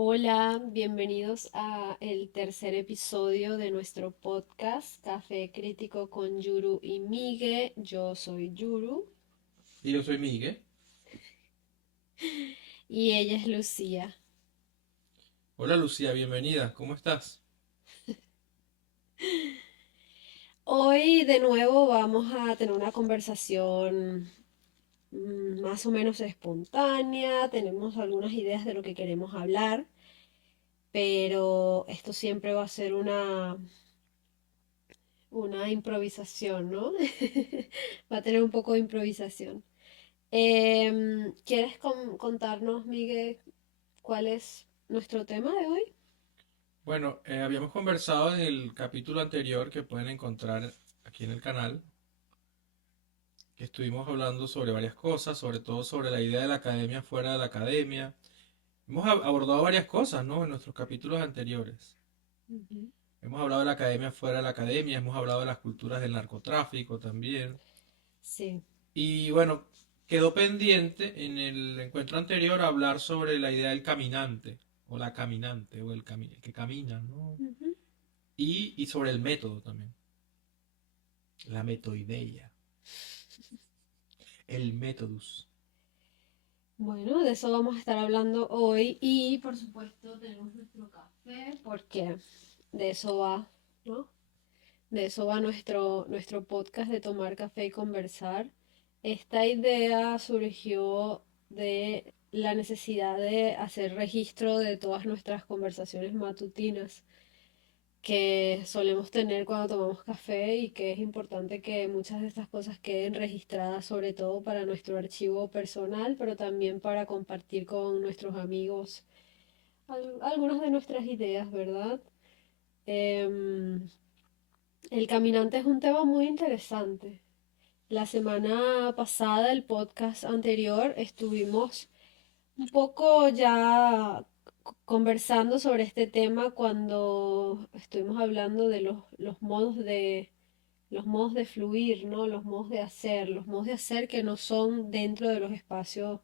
Hola, bienvenidos a el tercer episodio de nuestro podcast Café Crítico con Yuru y Migue. Yo soy Yuru Y yo soy Miguel. y ella es Lucía. Hola Lucía, bienvenida. ¿Cómo estás? Hoy de nuevo vamos a tener una conversación más o menos espontánea. Tenemos algunas ideas de lo que queremos hablar, pero esto siempre va a ser una improvisación, ¿no? Va a tener un poco de improvisación. ¿Quieres contarnos, Miguel, cuál es nuestro tema de hoy? Bueno, habíamos conversado en el capítulo anterior que pueden encontrar aquí en el canal, que estuvimos hablando sobre varias cosas, sobre todo sobre la idea de la academia fuera de la academia. Hemos abordado varias cosas, ¿no? En nuestros capítulos anteriores. Ujú. Hemos hablado de la academia fuera de la academia, hemos hablado de las culturas del narcotráfico también. Sí. Y bueno, quedó pendiente en el encuentro anterior hablar sobre la idea del caminante, o la caminante, o el que camina, ¿no? Ujú. Y sobre el método también. La metoideia. El metodus. Bueno, de eso vamos a estar hablando hoy y por supuesto tenemos nuestro café porque de eso va, ¿no? De eso va nuestro podcast de tomar café y conversar. Esta idea surgió de la necesidad de hacer registro de todas nuestras conversaciones matutinas que solemos tener cuando tomamos café y que es importante que muchas de estas cosas queden registradas, sobre todo para nuestro archivo personal, pero también para compartir con nuestros amigos algunas de nuestras ideas, ¿verdad? Em, el caminante es un tema muy interesante. La semana pasada, el podcast anterior, estuvimos un poco ya conversando sobre este tema cuando estuvimos hablando de los modos de fluir, ¿no? Los modos de hacer que no son dentro de los espacios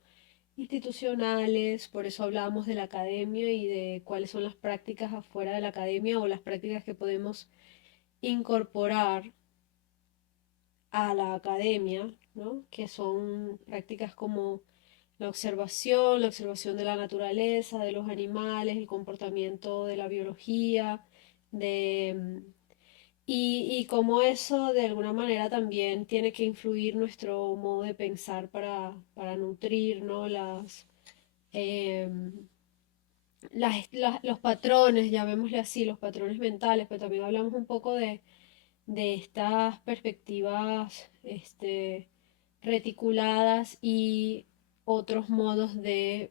institucionales, por eso hablábamos de la academia y de cuáles son las prácticas afuera de la academia o las prácticas que podemos incorporar a la academia, ¿no? Que son prácticas como la observación de la naturaleza, de los animales, el comportamiento de la biología, de, y cómo eso de alguna manera también tiene que influir nuestro modo de pensar para nutrir, ¿no? Eh, los patrones, llamémosle así, los patrones mentales, pero también hablamos un poco de estas perspectivas reticuladas y otros modos de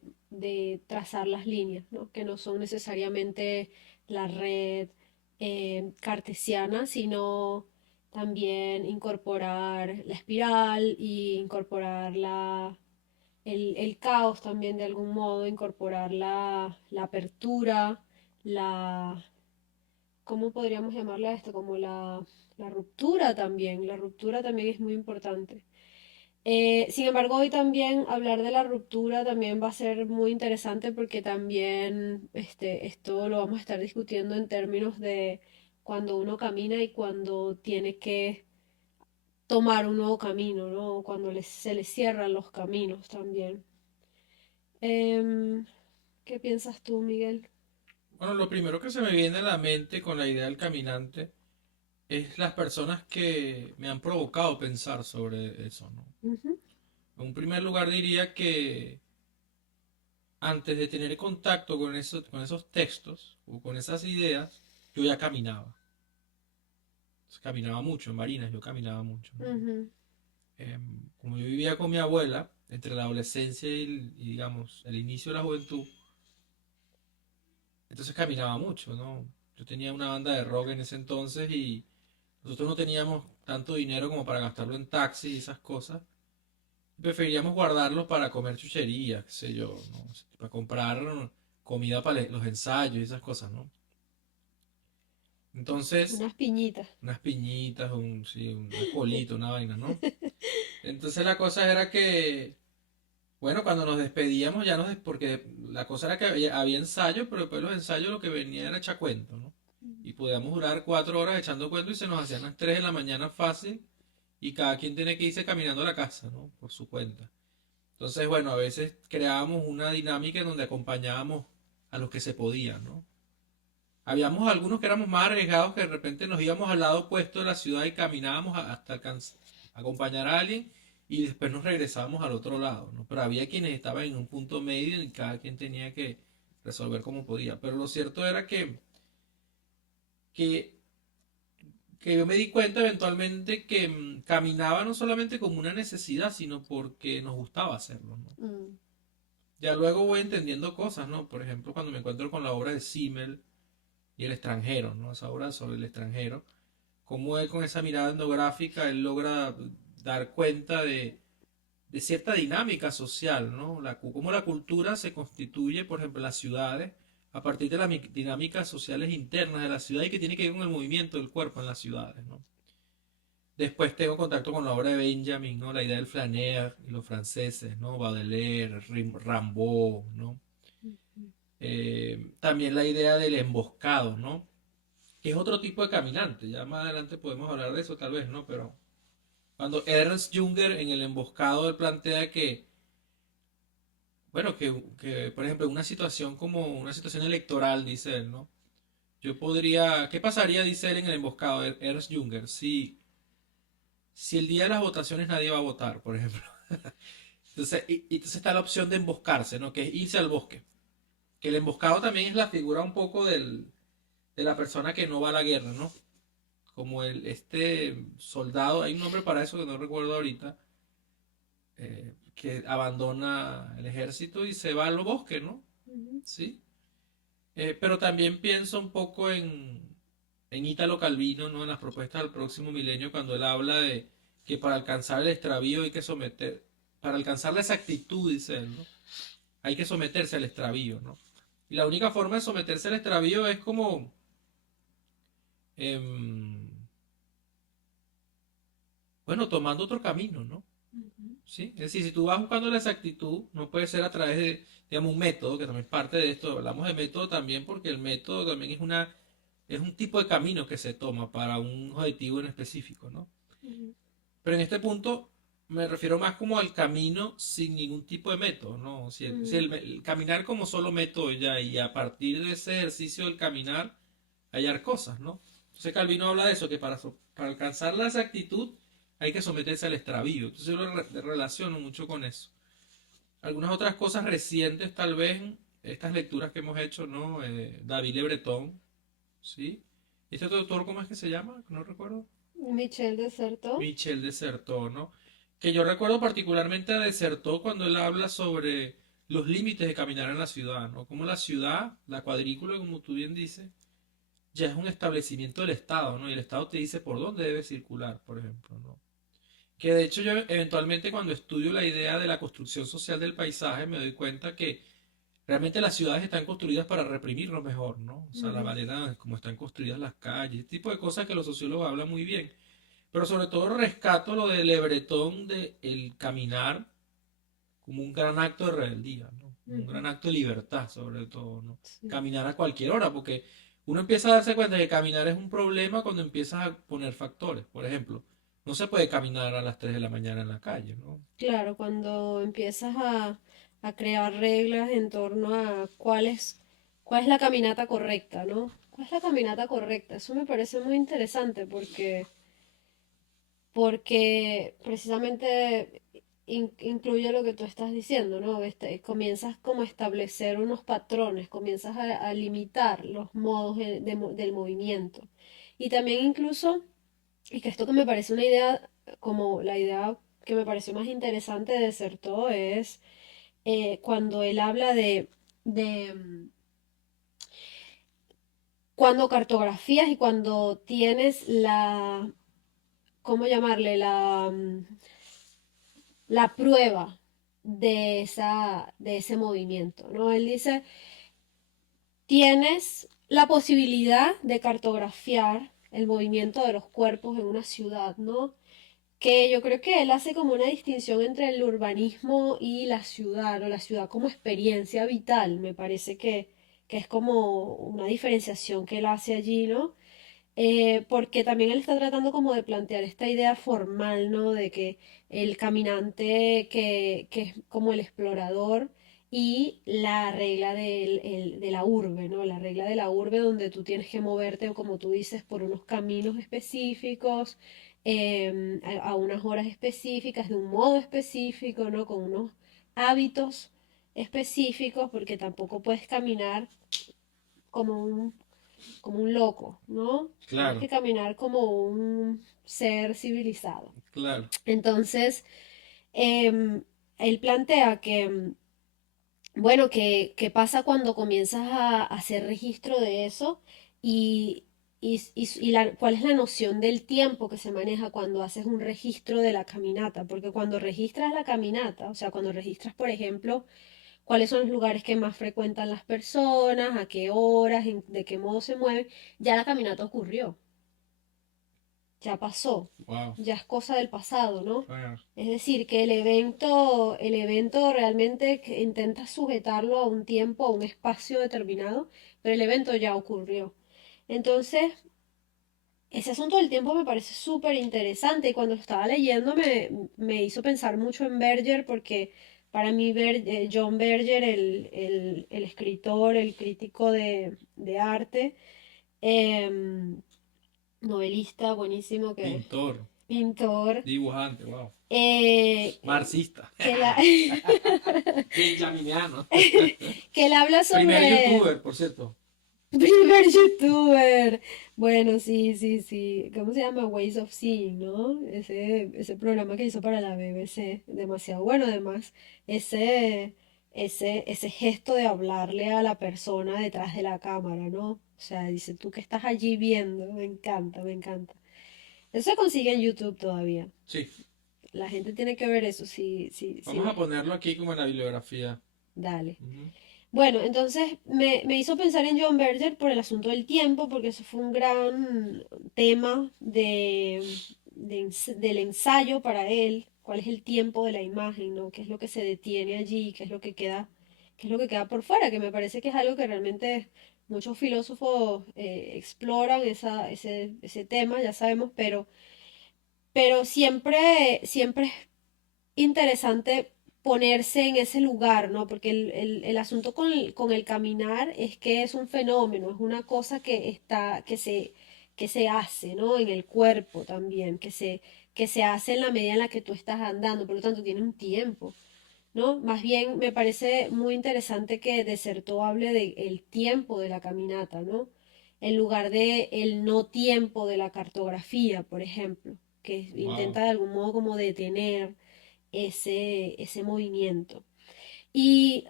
trazar las líneas, ¿no? Que no son necesariamente la red cartesiana, sino también incorporar la espiral y incorporar el caos también de algún modo, incorporar la apertura, la, ¿cómo podríamos llamarle a esto? Como la ruptura también. La ruptura también es muy importante. Sin embargo, hoy también hablar de la ruptura también va a ser muy interesante porque también esto lo vamos a estar discutiendo en términos de cuando uno camina y cuando tiene que tomar un nuevo camino, ¿no? Cuando se le cierran los caminos también. Em, ¿Qué piensas tú, Miguel? Bueno, lo primero que se me viene a la mente con la idea del caminante es las personas que me han provocado pensar sobre eso, ¿no? Ujú. En un primer lugar diría que antes de tener contacto con esos textos o con esas ideas, yo ya caminaba. Caminaba mucho en Barinas, yo caminaba mucho, ¿no? Ujú. Como yo vivía con mi abuela, entre la adolescencia digamos, el inicio de la juventud, entonces caminaba mucho, ¿no? Yo tenía una banda de rock en ese entonces y nosotros no teníamos tanto dinero como para gastarlo en taxi y esas cosas. Preferíamos guardarlo para comer chucherías, qué sé yo, ¿no? Para comprar comida para los ensayos y esas cosas, ¿no? Entonces, Unas piñitas. unas piñitas, sí, una colita, una vaina, ¿no? Entonces la cosa era que Bueno, cuando nos despedíamos porque la cosa era que había ensayos, pero después de los ensayos lo que venía era echar cuento, ¿no? Y podíamos durar 4 horas echando cuento y se nos hacían las 3 de la mañana fácil y cada quien tiene que irse caminando a la casa, ¿no? Por su cuenta. Entonces, bueno, a veces creábamos una dinámica en donde acompañábamos a los que se podían, ¿no? Habíamos algunos que éramos más arriesgados que de repente nos íbamos al lado opuesto de la ciudad y caminábamos hasta acompañar a alguien y después nos regresábamos al otro lado, ¿no? Pero había quienes estaban en un punto medio y cada quien tenía que resolver como podía. Pero lo cierto era que, que yo me di cuenta eventualmente que caminaba no solamente como una necesidad, sino porque nos gustaba hacerlo, ¿no? Mm, Ya luego voy entendiendo cosas, ¿no? Por ejemplo, cuando me encuentro con la obra de Simmel y el extranjero, ¿no? Esa obra sobre el extranjero, cómo él con esa mirada etnográfica, él logra dar cuenta de cierta dinámica social, ¿no? Cómo la cultura se constituye, por ejemplo, en las ciudades, a partir de las dinámicas sociales internas de la ciudad y que tiene que ver con el movimiento del cuerpo en las ciudades, ¿no? Después tengo contacto con la obra de Benjamin, ¿no? La idea del flaner y los franceses, ¿no? Baudelaire, Rimbaud, ¿no? mm, También la idea del emboscado, ¿no? Que es otro tipo de caminante. Ya más adelante podemos hablar de eso tal vez, ¿no? Pero cuando Ernst Junger en el emboscado él plantea que, bueno, por ejemplo, una situación como una situación electoral, dice él, ¿no? ¿Qué pasaría, dice él en el emboscado, Ernst Junger, si el día de las votaciones nadie va a votar, por ejemplo? Entonces está la opción de emboscarse, ¿no? Que es irse al bosque. Que el emboscado también es la figura un poco de la persona que no va a la guerra, ¿no? Como este soldado, hay un nombre para eso que no recuerdo ahorita, que abandona el ejército y se va al bosque, ¿no? mm, Sí. Pero también pienso un poco en Ítalo Calvino, ¿no? En las propuestas del próximo milenio, cuando él habla de que para alcanzar el extravío hay que para alcanzar la exactitud, dice él, ¿no? Hay que someterse al extravío, ¿no? Y la única forma de someterse al extravío es como, em, bueno, tomando otro camino, ¿no? mm, ¿Sí? Es decir, si tú vas buscando la exactitud, no puede ser a través de, digamos, un método, que también es parte de esto. Hablamos de método también porque el método también es un tipo de camino que se toma para un objetivo en específico, ¿no? mm, Pero en este punto me refiero más como al camino sin ningún tipo de método, ¿no? Si mm, el caminar como solo método ya, y a partir de ese ejercicio del caminar, hallar cosas, ¿no? Entonces Calvino habla de eso, que para alcanzar la exactitud hay que someterse al extravío. Entonces yo relaciono mucho con eso. Algunas otras cosas recientes, tal vez, estas lecturas que hemos hecho, ¿no? David Le Breton, ¿sí? ¿Este otro autor cómo es que se llama? No recuerdo. Michel Deserto. Michel Desertot, ¿no? Que yo recuerdo particularmente a Desertot cuando él habla sobre los límites de caminar en la ciudad, ¿no? Como la ciudad, la cuadrícula, como tú bien dices, ya es un establecimiento del Estado, ¿no? Y el Estado te dice por dónde debes circular, por ejemplo, ¿no? Que de hecho yo eventualmente cuando estudio la idea de la construcción social del paisaje me doy cuenta que realmente las ciudades están construidas para reprimirlo mejor, ¿no? O sea, la Ujú, manera como están construidas las calles, este tipo de cosas que los sociólogos hablan muy bien. Pero sobre todo rescato lo del Lebretón de el caminar como un gran acto de rebeldía, ¿no? Como un gran ujú, acto de libertad, sobre todo, ¿no? sí. Caminar a cualquier hora, porque uno empieza a darse cuenta de que caminar es un problema cuando empiezas a poner factores. Por ejemplo, no se puede caminar a las 3 de la mañana en la calle, ¿no? Claro, cuando empiezas a crear reglas en torno a cuál es la caminata correcta, ¿no? ¿Cuál es la caminata correcta? Eso me parece muy interesante porque precisamente incluye lo que tú estás diciendo, ¿no? Comienzas como a establecer unos patrones, comienzas a limitar los modos del movimiento. Y también incluso, y que esto que me parece una idea, como la idea que me pareció más interesante de Certeau es cuando él habla de cuando cartografías y cuando tienes ¿cómo llamarle? La prueba de ese movimiento, ¿no? Él dice, tienes la posibilidad de cartografiar el movimiento de los cuerpos en una ciudad, ¿no? que yo creo que él hace como una distinción entre el urbanismo y la ciudad, o la ciudad como experiencia vital. Me parece que es como una diferenciación que él hace allí, ¿no? Porque también él está tratando como de plantear esta idea formal, ¿no? De que el caminante que es como el explorador y la regla de la urbe, ¿no? La regla de la urbe donde tú tienes que moverte, como tú dices, por unos caminos específicos, a unas horas específicas, de un modo específico, ¿no? Con unos hábitos específicos, porque tampoco puedes caminar como como un loco, ¿no? Tienes que Claro, caminar como un ser civilizado. claro. Entonces, él plantea que, bueno, ¿qué pasa cuando comienzas a hacer registro de eso? Y, cuál es la noción del tiempo que se maneja cuando haces un registro de la caminata. Porque cuando registras la caminata, o sea, cuando registras, por ejemplo, cuáles son los lugares que más frecuentan las personas, a qué horas, de qué modo se mueven, ya la caminata ocurrió, ya pasó, Wow. ya es cosa del pasado, ¿no? Claro. Es decir, que el evento realmente que intenta sujetarlo a un tiempo, a un espacio determinado, pero el evento ya ocurrió. Entonces, ese asunto del tiempo me parece súper interesante y cuando lo estaba leyendo me hizo pensar mucho en Berger porque para mí John Berger, el escritor, el crítico de arte, em, novelista buenísimo, que Pintor, pintor, dibujante, wow. eh, Marxista. que, la, Benjaminiano. que él habla Primer sobre youtuber, por cierto. primer youtuber. Bueno, sí, sí, sí. ¿Cómo se llama? Ways of Seeing, ¿no? Ese programa que hizo para la BBC. Demasiado bueno, además. Ese, ese gesto de hablarle a la persona detrás de la cámara, ¿no? O sea, dice, tú que estás allí viendo. Me encanta, me encanta. Eso se consigue en YouTube todavía. Sí. La gente tiene que ver eso, sí, sí, sí. Vamos a ponerlo aquí como en la bibliografía. Dale. Ujú. Bueno, entonces me hizo pensar en John Berger por el asunto del tiempo, porque eso fue un gran tema del ensayo para él, cuál es el tiempo de la imagen, ¿no? ¿Qué es lo que se detiene allí? ¿Qué es lo que queda, qué es lo que queda por fuera? Que me parece que es algo que realmente muchos filósofos exploran ese tema, ya sabemos, pero siempre es interesante ponerse en ese lugar, ¿no? Porque el asunto con el caminar es que es un fenómeno, es una cosa que está, que se hace, ¿no? En el cuerpo también, que se hace en la medida en la que tú estás andando, por lo tanto tiene un tiempo, ¿no? Más bien me parece muy interesante que Desertó hable del tiempo de la caminata, ¿no? En lugar de el no tiempo de la cartografía, por ejemplo, que Wow. intenta de algún modo como detener ese movimiento. Y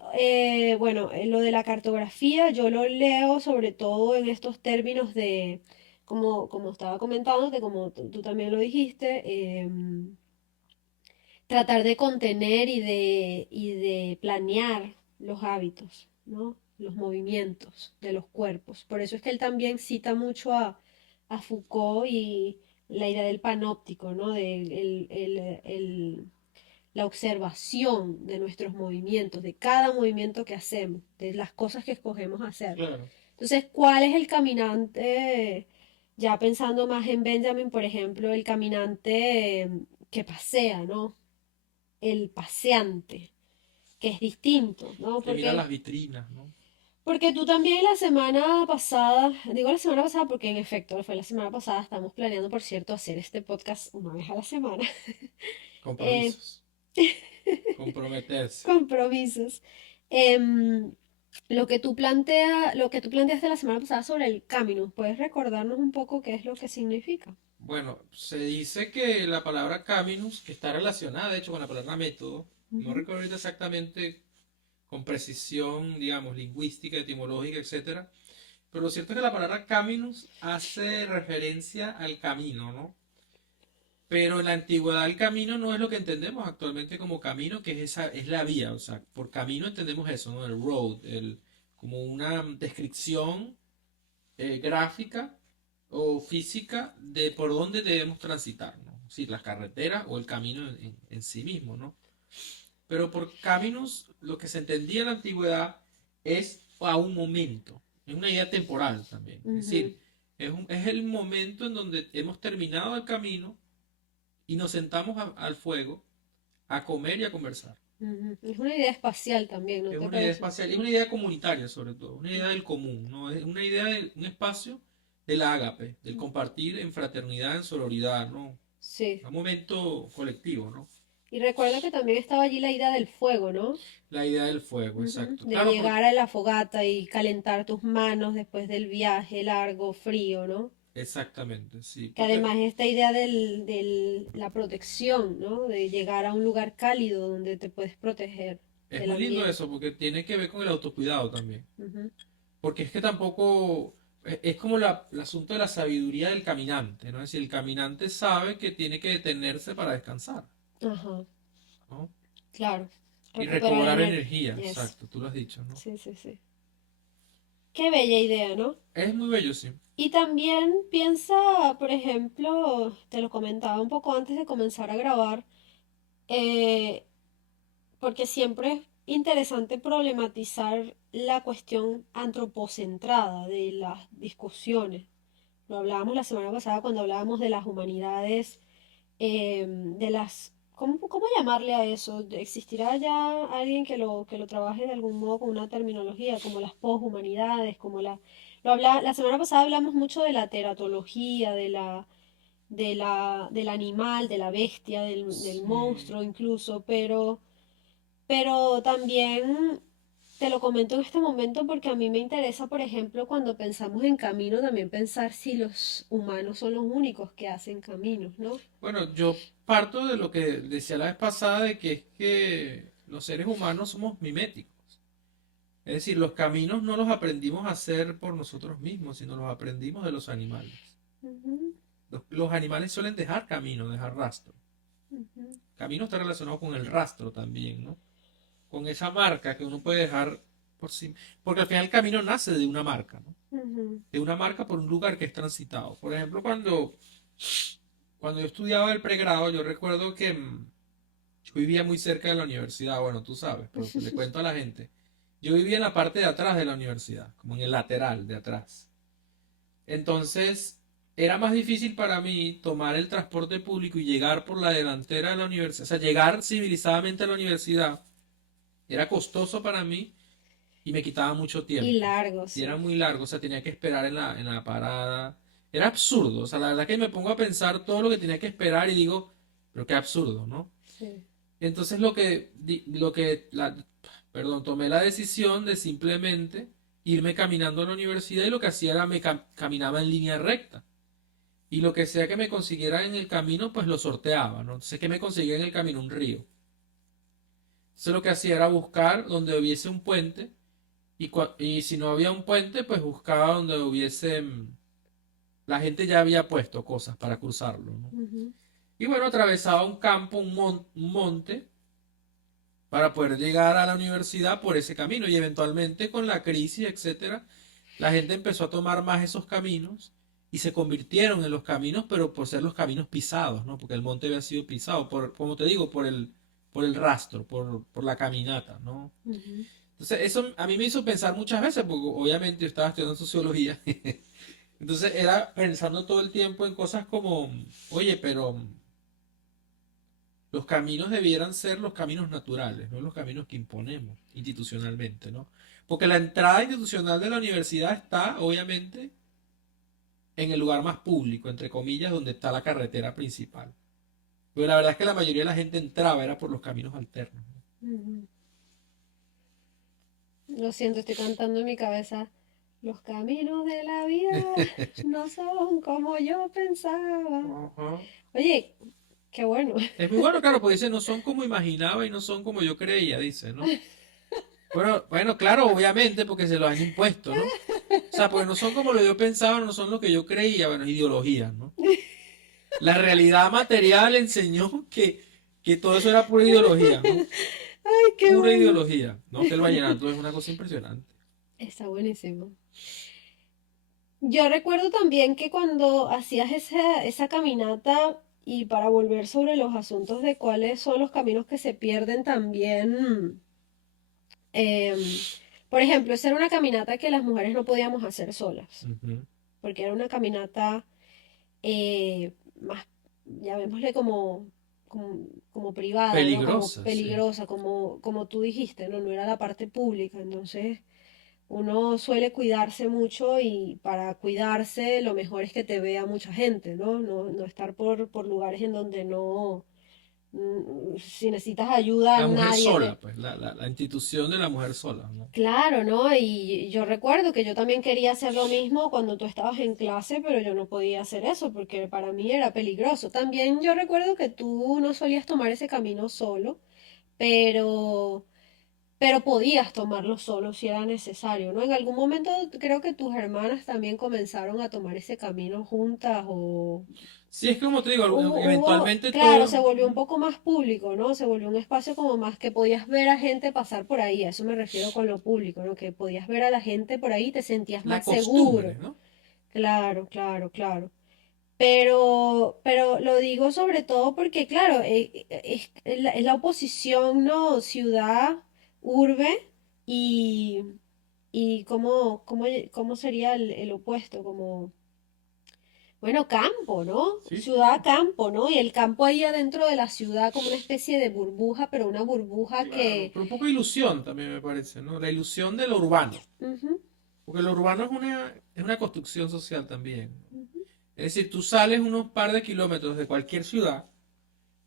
bueno, lo de la cartografía yo lo leo sobre todo en estos términos de, como estaba comentando, de como tú también lo dijiste, tratar de contener y de planear los hábitos, ¿no? Los movimientos de los cuerpos. Por eso es que él también cita mucho a Foucault y la idea del panóptico, ¿no? De la observación de nuestros movimientos, de cada movimiento que hacemos, de las cosas que escogemos hacer. Claro. Entonces, ¿cuál es el caminante? Ya pensando más en Benjamin, por ejemplo, el caminante que pasea, ¿no? El paseante, que es distinto, ¿no? Que mira las vitrinas, ¿no? Porque tú también la semana pasada, digo la semana pasada porque en efecto fue la semana pasada, estamos planeando, por cierto, hacer este podcast una vez a la semana. Eh, Compromisos. Comprometerse. compromisos. Lo que tú planteaste la semana pasada sobre el camino, ¿puedes recordarnos un poco qué es lo que significa? Bueno, se dice que la palabra caminus, que está relacionada de hecho con la palabra método, no Ujú. recuerdo ahorita exactamente con precisión, digamos, lingüística, etimológica, etcétera, pero lo cierto es que la palabra caminus hace referencia al camino, ¿no? Pero en la antigüedad el camino no es lo que entendemos actualmente como camino, que es la vía, o sea, por camino entendemos eso, ¿no? El road, como una descripción gráfica o física de por dónde debemos transitar, ¿no? O sí, la carretera o el camino en sí mismo, ¿no? Pero por caminos, lo que se entendía en la antigüedad es a un momento, es una idea temporal también. Es Ujú, decir, es el momento en donde hemos terminado el camino y nos sentamos al fuego a comer y a conversar. ujú. Es una idea espacial también, ¿no Es te una idea parece? espacial, es una idea comunitaria sobre todo, una idea del común, ¿no? Es una idea de un espacio del ágape, del compartir en fraternidad, en sororidad, ¿no? Sí. Un momento colectivo, ¿no? Y recuerdo que también estaba allí la idea del fuego, ¿no? La idea del fuego, Ujú, exacto. de Claro, porque llegar a la fogata y calentar tus manos después del viaje largo, frío, ¿no? exactamente, sí, Que porque además esta idea la protección, ¿no? De llegar a un lugar cálido donde te puedes proteger es del muy lindo ambiente. eso, porque tiene que ver con el autocuidado también. Ujú. Porque es que tampoco, es como el asunto de la sabiduría del caminante, ¿no? Es decir, el caminante sabe que tiene que detenerse para descansar, Ajá, ¿no? claro. Y Recuperar recobrar energía. energía, Eso. exacto, tú lo has dicho, ¿no? Sí, sí, sí. Qué bella idea, ¿no? Es muy bello, sí. Y también piensa, por ejemplo, te lo comentaba un poco antes de comenzar a grabar, eh, porque siempre es interesante problematizar la cuestión antropocentrada de las discusiones. Lo hablábamos la semana pasada cuando hablábamos de las humanidades, de las... ¿cómo llamarle a eso? ¿Existirá ya alguien que lo trabaje de algún modo con una terminología, como las poshumanidades, como la... la semana pasada hablamos mucho de la teratología, del animal, de la bestia, del Sí. monstruo incluso, pero también te lo comento en este momento porque a mí me interesa, por ejemplo, cuando pensamos en camino, también pensar si los humanos son los únicos que hacen caminos, ¿no? Bueno, yo parto de lo que decía la vez pasada, de que es que los seres humanos somos miméticos. Es decir, los caminos no los aprendimos a hacer por nosotros mismos, sino los aprendimos de los animales. Ujú, Los animales suelen dejar camino, dejar rastro. ujú, Camino está relacionado con el rastro también, ¿no? Con esa marca que uno puede dejar por sí. Porque al final el camino nace de una marca, ¿no? ujú, De una marca por un lugar que es transitado. Por ejemplo, cuando yo estudiaba el pregrado, yo recuerdo que yo vivía muy cerca de la universidad, bueno, tú sabes, pero le cuento a la gente. Yo vivía en la parte de atrás de la universidad, como en el lateral de atrás. Entonces, era más difícil para mí tomar el transporte público y llegar por la delantera de la universidad. O sea, llegar civilizadamente a la universidad era costoso para mí y me quitaba mucho y tiempo. largo, Y era sí. muy largo, o sea, tenía que esperar en la parada. Era absurdo, o sea, la verdad que me pongo a pensar todo lo que tenía que esperar y digo, pero qué absurdo, ¿no? Sí. Entonces perdón, tomé la decisión de simplemente irme caminando a la universidad y lo que hacía era caminaba en línea recta. Y lo que sea que me consiguiera en el camino, pues lo sorteaba, ¿no? Entonces, ¿qué me conseguía en el camino? Un río. Entonces lo que hacía era buscar donde hubiese un puente y si no había un puente, pues buscaba donde hubiese... La gente ya había puesto cosas para cruzarlo, ¿no? Ujú. Y bueno, atravesaba un campo, un monte, para poder llegar a la universidad por ese camino. Y eventualmente con la crisis, etcétera, la gente empezó a tomar más esos caminos y se convirtieron en los caminos, pero por ser los caminos pisados, ¿no? Porque el monte había sido pisado, como te digo, por el rastro, por la caminata, ¿no? Ujú. Entonces, eso a mí me hizo pensar muchas veces, porque obviamente yo estaba estudiando sociología. Entonces, era pensando todo el tiempo en cosas como, oye, pero los caminos debieran ser los caminos naturales, no los caminos que imponemos institucionalmente, ¿no? Porque la entrada institucional de la universidad está, obviamente, en el lugar más público, entre comillas, donde está la carretera principal. Pero la verdad es que la mayoría de la gente entraba, era por los caminos alternos, ¿no? Ujú. Lo siento, estoy cantando en mi cabeza. Los caminos de la vida no son como yo pensaba. Ajá. Oye, qué bueno. Es muy bueno, claro, porque dice, no son como imaginaba y no son como yo creía, dice, ¿no? Bueno, claro, obviamente, porque se lo han impuesto, ¿no? O sea, porque no son como lo que yo pensaba, no son lo que yo creía, bueno, ideologías, ¿no? La realidad material enseñó que todo eso era pura ideología, ¿no? Ay, qué Pura bueno. ideología. No, que el vallenato es una cosa impresionante. Está buenísimo. Yo recuerdo también que cuando hacías esa caminata, y para volver sobre los asuntos de cuáles son los caminos que se pierden también, em, por ejemplo, esa era una caminata que las mujeres no podíamos hacer solas, Ujú. porque era una caminata más, llamémosle como privada, ¿no? Como Peligrosa, sí. peligrosa, como tú dijiste, ¿no? No era la parte pública, entonces uno suele cuidarse mucho y para cuidarse lo mejor es que te vea mucha gente, ¿no? No estar por lugares en donde no, si necesitas ayuda, La mujer nadie sola, te... pues, la institución de la mujer sola, ¿no? Claro, ¿no? Y yo recuerdo que yo también quería hacer lo mismo cuando tú estabas en clase, pero yo no podía hacer eso porque para mí era peligroso. También yo recuerdo que tú no solías tomar ese camino solo, pero podías tomarlo solo si era necesario, ¿no? En algún momento creo que tus hermanas también comenzaron a tomar ese camino juntas o Sí, es como te digo, eventualmente claro, se todo, volvió un poco más público, ¿no? Se volvió un espacio como más que podías ver a gente pasar por ahí, a eso me refiero con lo público, ¿no? Que podías ver a la gente por ahí y te sentías la más seguro. costumbre, ¿no? Claro, claro, claro. Pero lo digo sobre todo porque, claro, es la oposición, ¿no? Ciudad, urbe y, y cómo sería el opuesto, como, bueno, campo, ¿no? Sí, sí, Ciudad, sí. campo, ¿no? Y el campo ahí adentro de la ciudad como una especie de burbuja, pero una burbuja Claro, que... pero un poco de ilusión también me parece, ¿no? La ilusión de lo urbano. Ujú, Porque lo urbano es una construcción social también, ¿no? ujú, Es decir, tú sales unos par de kilómetros de cualquier ciudad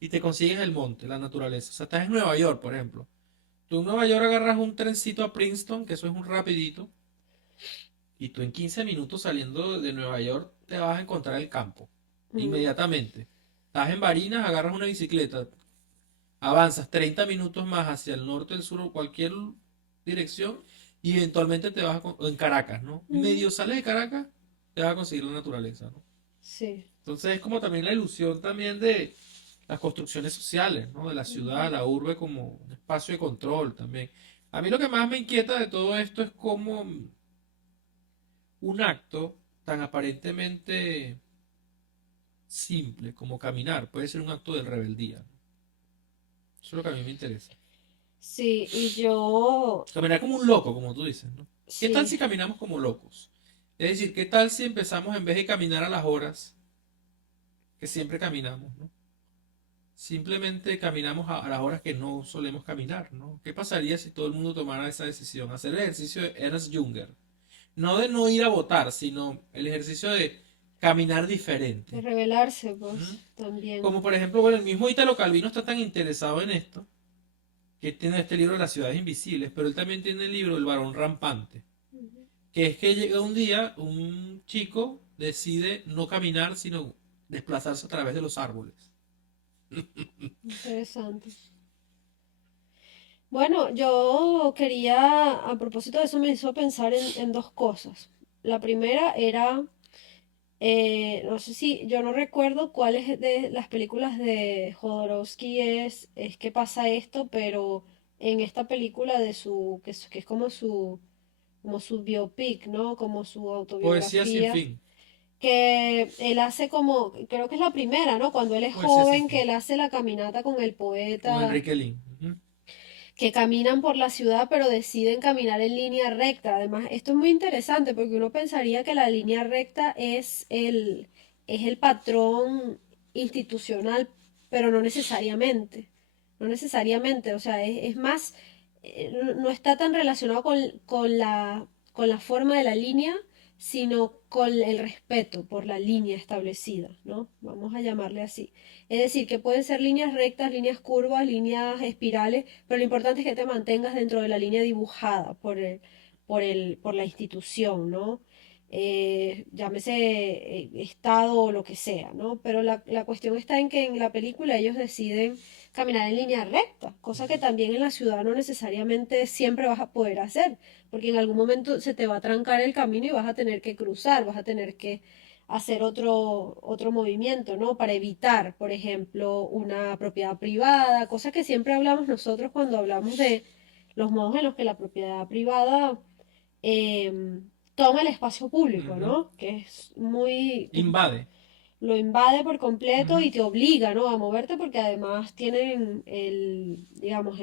y te consigues el monte, la naturaleza. O sea, estás en Nueva York, por ejemplo. Tú en Nueva York agarras un trencito a Princeton, que eso es un rapidito, y tú en 15 minutos saliendo de Nueva York te vas a encontrar el campo. mm, Inmediatamente. Estás en Barinas, agarras una bicicleta, avanzas 30 minutos más hacia el norte, el sur o cualquier dirección y eventualmente te vas o en Caracas, ¿no? ujú, Medio sales de Caracas, te vas a conseguir la naturaleza, ¿no? sí. Entonces es como también la ilusión también de las construcciones sociales, ¿no? De la ciudad, Ujú. la urbe como un espacio de control también. A mí lo que más me inquieta de todo esto es cómo un acto tan aparentemente simple como caminar puede ser un acto de rebeldía, ¿no? Eso es lo que a mí me interesa. Sí, y yo, Caminar como un loco, como tú dices, ¿no? ¿Qué tal sí. si caminamos como locos? Es decir, ¿qué tal si empezamos en vez de caminar a las horas que siempre caminamos, ¿no? Simplemente caminamos a las horas que no solemos caminar, ¿no? ¿Qué pasaría si todo el mundo tomara esa decisión? Hacer el ejercicio de Ernst Junger. No de no ir a votar, sino el ejercicio de caminar De diferente. rebelarse, ¿Mm? pues, también. Como por ejemplo, bueno, el mismo Italo Calvino está tan interesado en esto, que tiene este libro de las ciudades invisibles, pero él también tiene el libro El varón rampante, Ujú. que es que llega un día, un chico decide no caminar, sino desplazarse a través de los árboles. Interesante. Bueno, yo quería, a propósito de eso, me hizo pensar en dos cosas. La primera era, no sé si, yo no recuerdo cuáles de las películas de Jodorowsky es que pasa esto, pero en esta película de que es como su biopic, ¿no? Como su Poesía sin autobiografía fin. que él hace como, creo que es la primera, ¿no? Cuando él es Poesía sin joven, que fin. él hace la caminata con el Con poeta, Enrique Lin. Ujú. que caminan por la ciudad, pero deciden caminar en línea recta. Además, esto es muy interesante porque uno pensaría que la línea recta es el patrón institucional, pero no necesariamente. No necesariamente, o sea, es más, no está tan relacionado con la forma de la línea, sino con el respeto por la línea establecida, ¿no? Vamos a llamarle así. Es decir, que pueden ser líneas rectas, líneas curvas, líneas espirales, pero lo importante es que te mantengas dentro de la línea dibujada por la institución, ¿no? Llámese Estado o lo que sea, ¿no? Pero la cuestión está en que en la película ellos deciden caminar en línea recta, cosa que también en la ciudad no necesariamente siempre vas a poder hacer, porque en algún momento se te va a trancar el camino y vas a tener que cruzar, vas a tener que hacer otro movimiento, ¿no? Para evitar, por ejemplo, una propiedad privada, cosa que siempre hablamos nosotros cuando hablamos de los modos en los que la propiedad privada toma el espacio público, Ujú. ¿no? Que es muy, Invade. lo invade por completo Ujú. y te obliga, ¿no? A moverte porque además tienen digamos,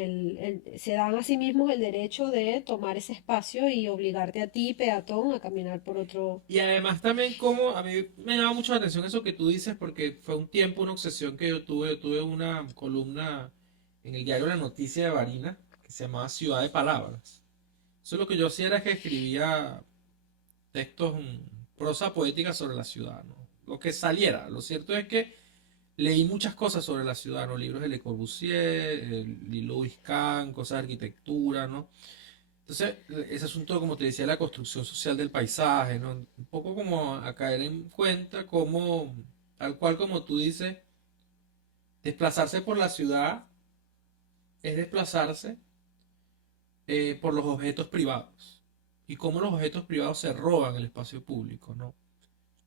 se dan a sí mismos el derecho de tomar ese espacio y obligarte a ti, peatón, a caminar por otro. Y además también como a mí me llama mucho la atención eso que tú dices porque fue un tiempo una obsesión que yo tuve una columna en el diario La Noticia de Barinas que se llamaba Ciudad de Palabras. Eso lo que yo hacía era que escribía textos, prosa poética sobre la ciudad, ¿no? Lo que saliera. Lo cierto es que leí muchas cosas sobre la ciudad, ¿no? Libros de Le Corbusier, Louis Kahn, cosas de arquitectura, ¿no? Entonces, ese asunto, como te decía, la construcción social del paisaje, ¿no? Un poco como a caer en cuenta cómo, tal cual como tú dices, desplazarse por la ciudad es desplazarse por los objetos privados y cómo los objetos privados se roban el espacio público, ¿no?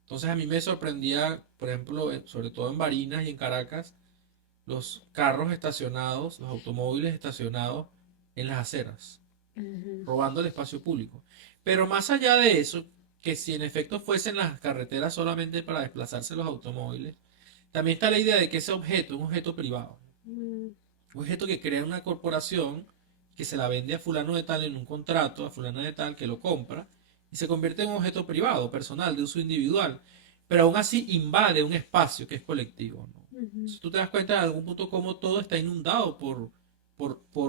Entonces a mí me sorprendía, por ejemplo, sobre todo en Barinas y en Caracas, los carros estacionados, los automóviles estacionados en las aceras, Ujú, robando el espacio público. Pero más allá de eso, que si en efecto fuesen las carreteras solamente para desplazarse los automóviles, también está la idea de que ese objeto es un objeto privado, mm, un objeto que crea una corporación que se la vende a fulano de tal en un contrato, a fulano de tal que lo compra, y se convierte en un objeto privado, personal, de uso individual, pero aún así invade un espacio que es colectivo, ¿no? ujú. Si tú te das cuenta en algún punto cómo todo está inundado por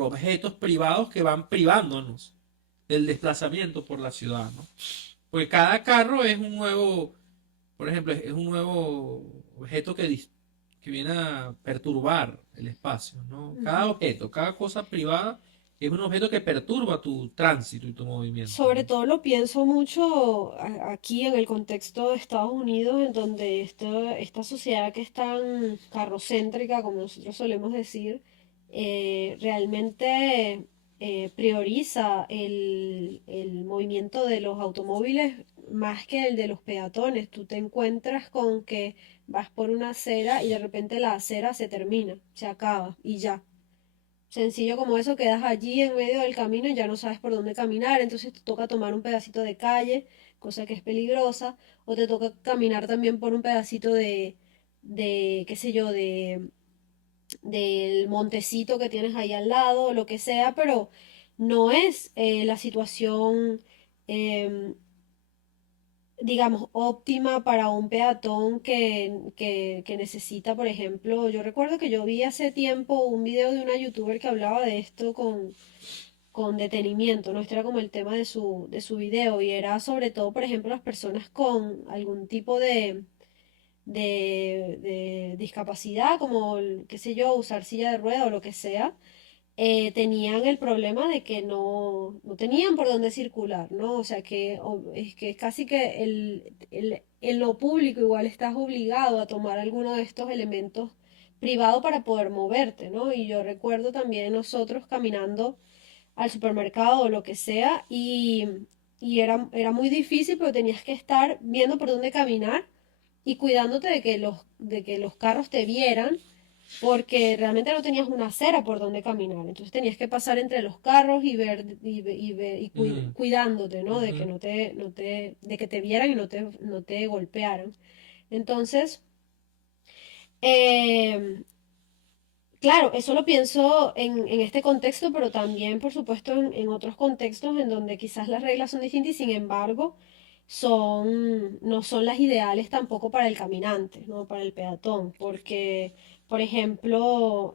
objetos privados que van privándonos del desplazamiento por la ciudad, ¿no? Porque cada carro es un nuevo, por ejemplo, es un nuevo objeto que viene a perturbar el espacio, ¿no? Cada Ujú. objeto, cada cosa privada es un objeto que perturba tu tránsito y tu movimiento, Sobre ¿no? todo lo pienso mucho aquí en el contexto de Estados Unidos, en donde esta sociedad que es tan carrocéntrica, como nosotros solemos decir, realmente prioriza el movimiento de los automóviles más que el de los peatones. Tú te encuentras con que vas por una acera y de repente la acera se termina, se acaba y ya. Sencillo como eso, quedas allí en medio del camino y ya no sabes por dónde caminar, entonces te toca tomar un pedacito de calle, cosa que es peligrosa, o te toca caminar también por un pedacito qué sé yo, del montecito que tienes ahí al lado, o lo que sea, pero no es la situación em, digamos, óptima para un peatón que necesita, por ejemplo, yo recuerdo que yo vi hace tiempo un video de una youtuber que hablaba de esto con detenimiento, ¿no? Este era como el tema de su video y era sobre todo, por ejemplo, las personas con algún tipo de discapacidad, como, qué sé yo, usar silla de rueda o lo que sea, tenían el problema de que no tenían por dónde circular, ¿no? O sea que es que casi que en lo público igual estás obligado a tomar alguno de estos elementos privados para poder moverte, ¿no? Y yo recuerdo también nosotros caminando al supermercado o lo que sea y era muy difícil, pero tenías que estar viendo por dónde caminar y cuidándote de que los carros te vieran porque realmente no tenías una acera por donde caminar. Entonces tenías que pasar entre los carros y ver Mm, cuidándote, ¿no? De que ujú. de que te vieran y no te golpearan. Entonces, eh, claro, eso lo pienso en este contexto, pero también, por supuesto, en otros contextos en donde quizás las reglas son distintas y sin embargo no son las ideales tampoco para el caminante, ¿no? Para el peatón, porque, por ejemplo,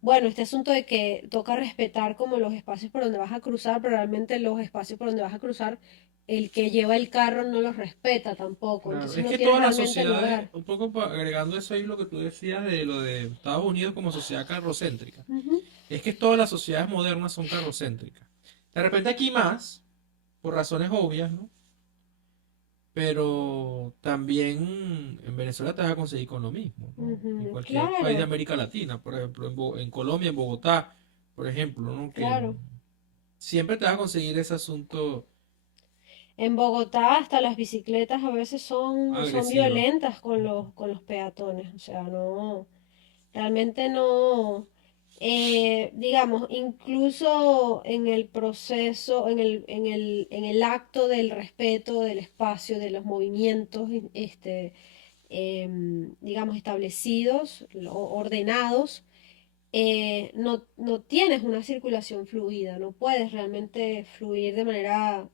bueno, este asunto de que toca respetar como los espacios por donde vas a cruzar, pero realmente los espacios por donde vas a cruzar, el que lleva el carro no los respeta tampoco, Claro, entonces es no que tienes todas las realmente sociedades, lugar. un poco agregando eso ahí lo que tú decías de lo de Estados Unidos como sociedad carrocéntrica, Ujú, es que todas las sociedades modernas son carrocéntricas. De repente aquí más, por razones obvias, ¿no? Pero también en Venezuela te vas a conseguir con lo mismo, ¿no? En ujú, cualquier país de claro, América Latina, por ejemplo, en Colombia, en Bogotá, por ejemplo, ¿no? Que claro. siempre te vas a conseguir ese asunto En Bogotá hasta las bicicletas a veces son agresivo. violentas con los peatones, o sea, no, realmente no, digamos, incluso en el proceso, en el acto del respeto del espacio, de los movimientos, digamos, establecidos, ordenados, no tienes una circulación fluida, no puedes realmente fluir de manera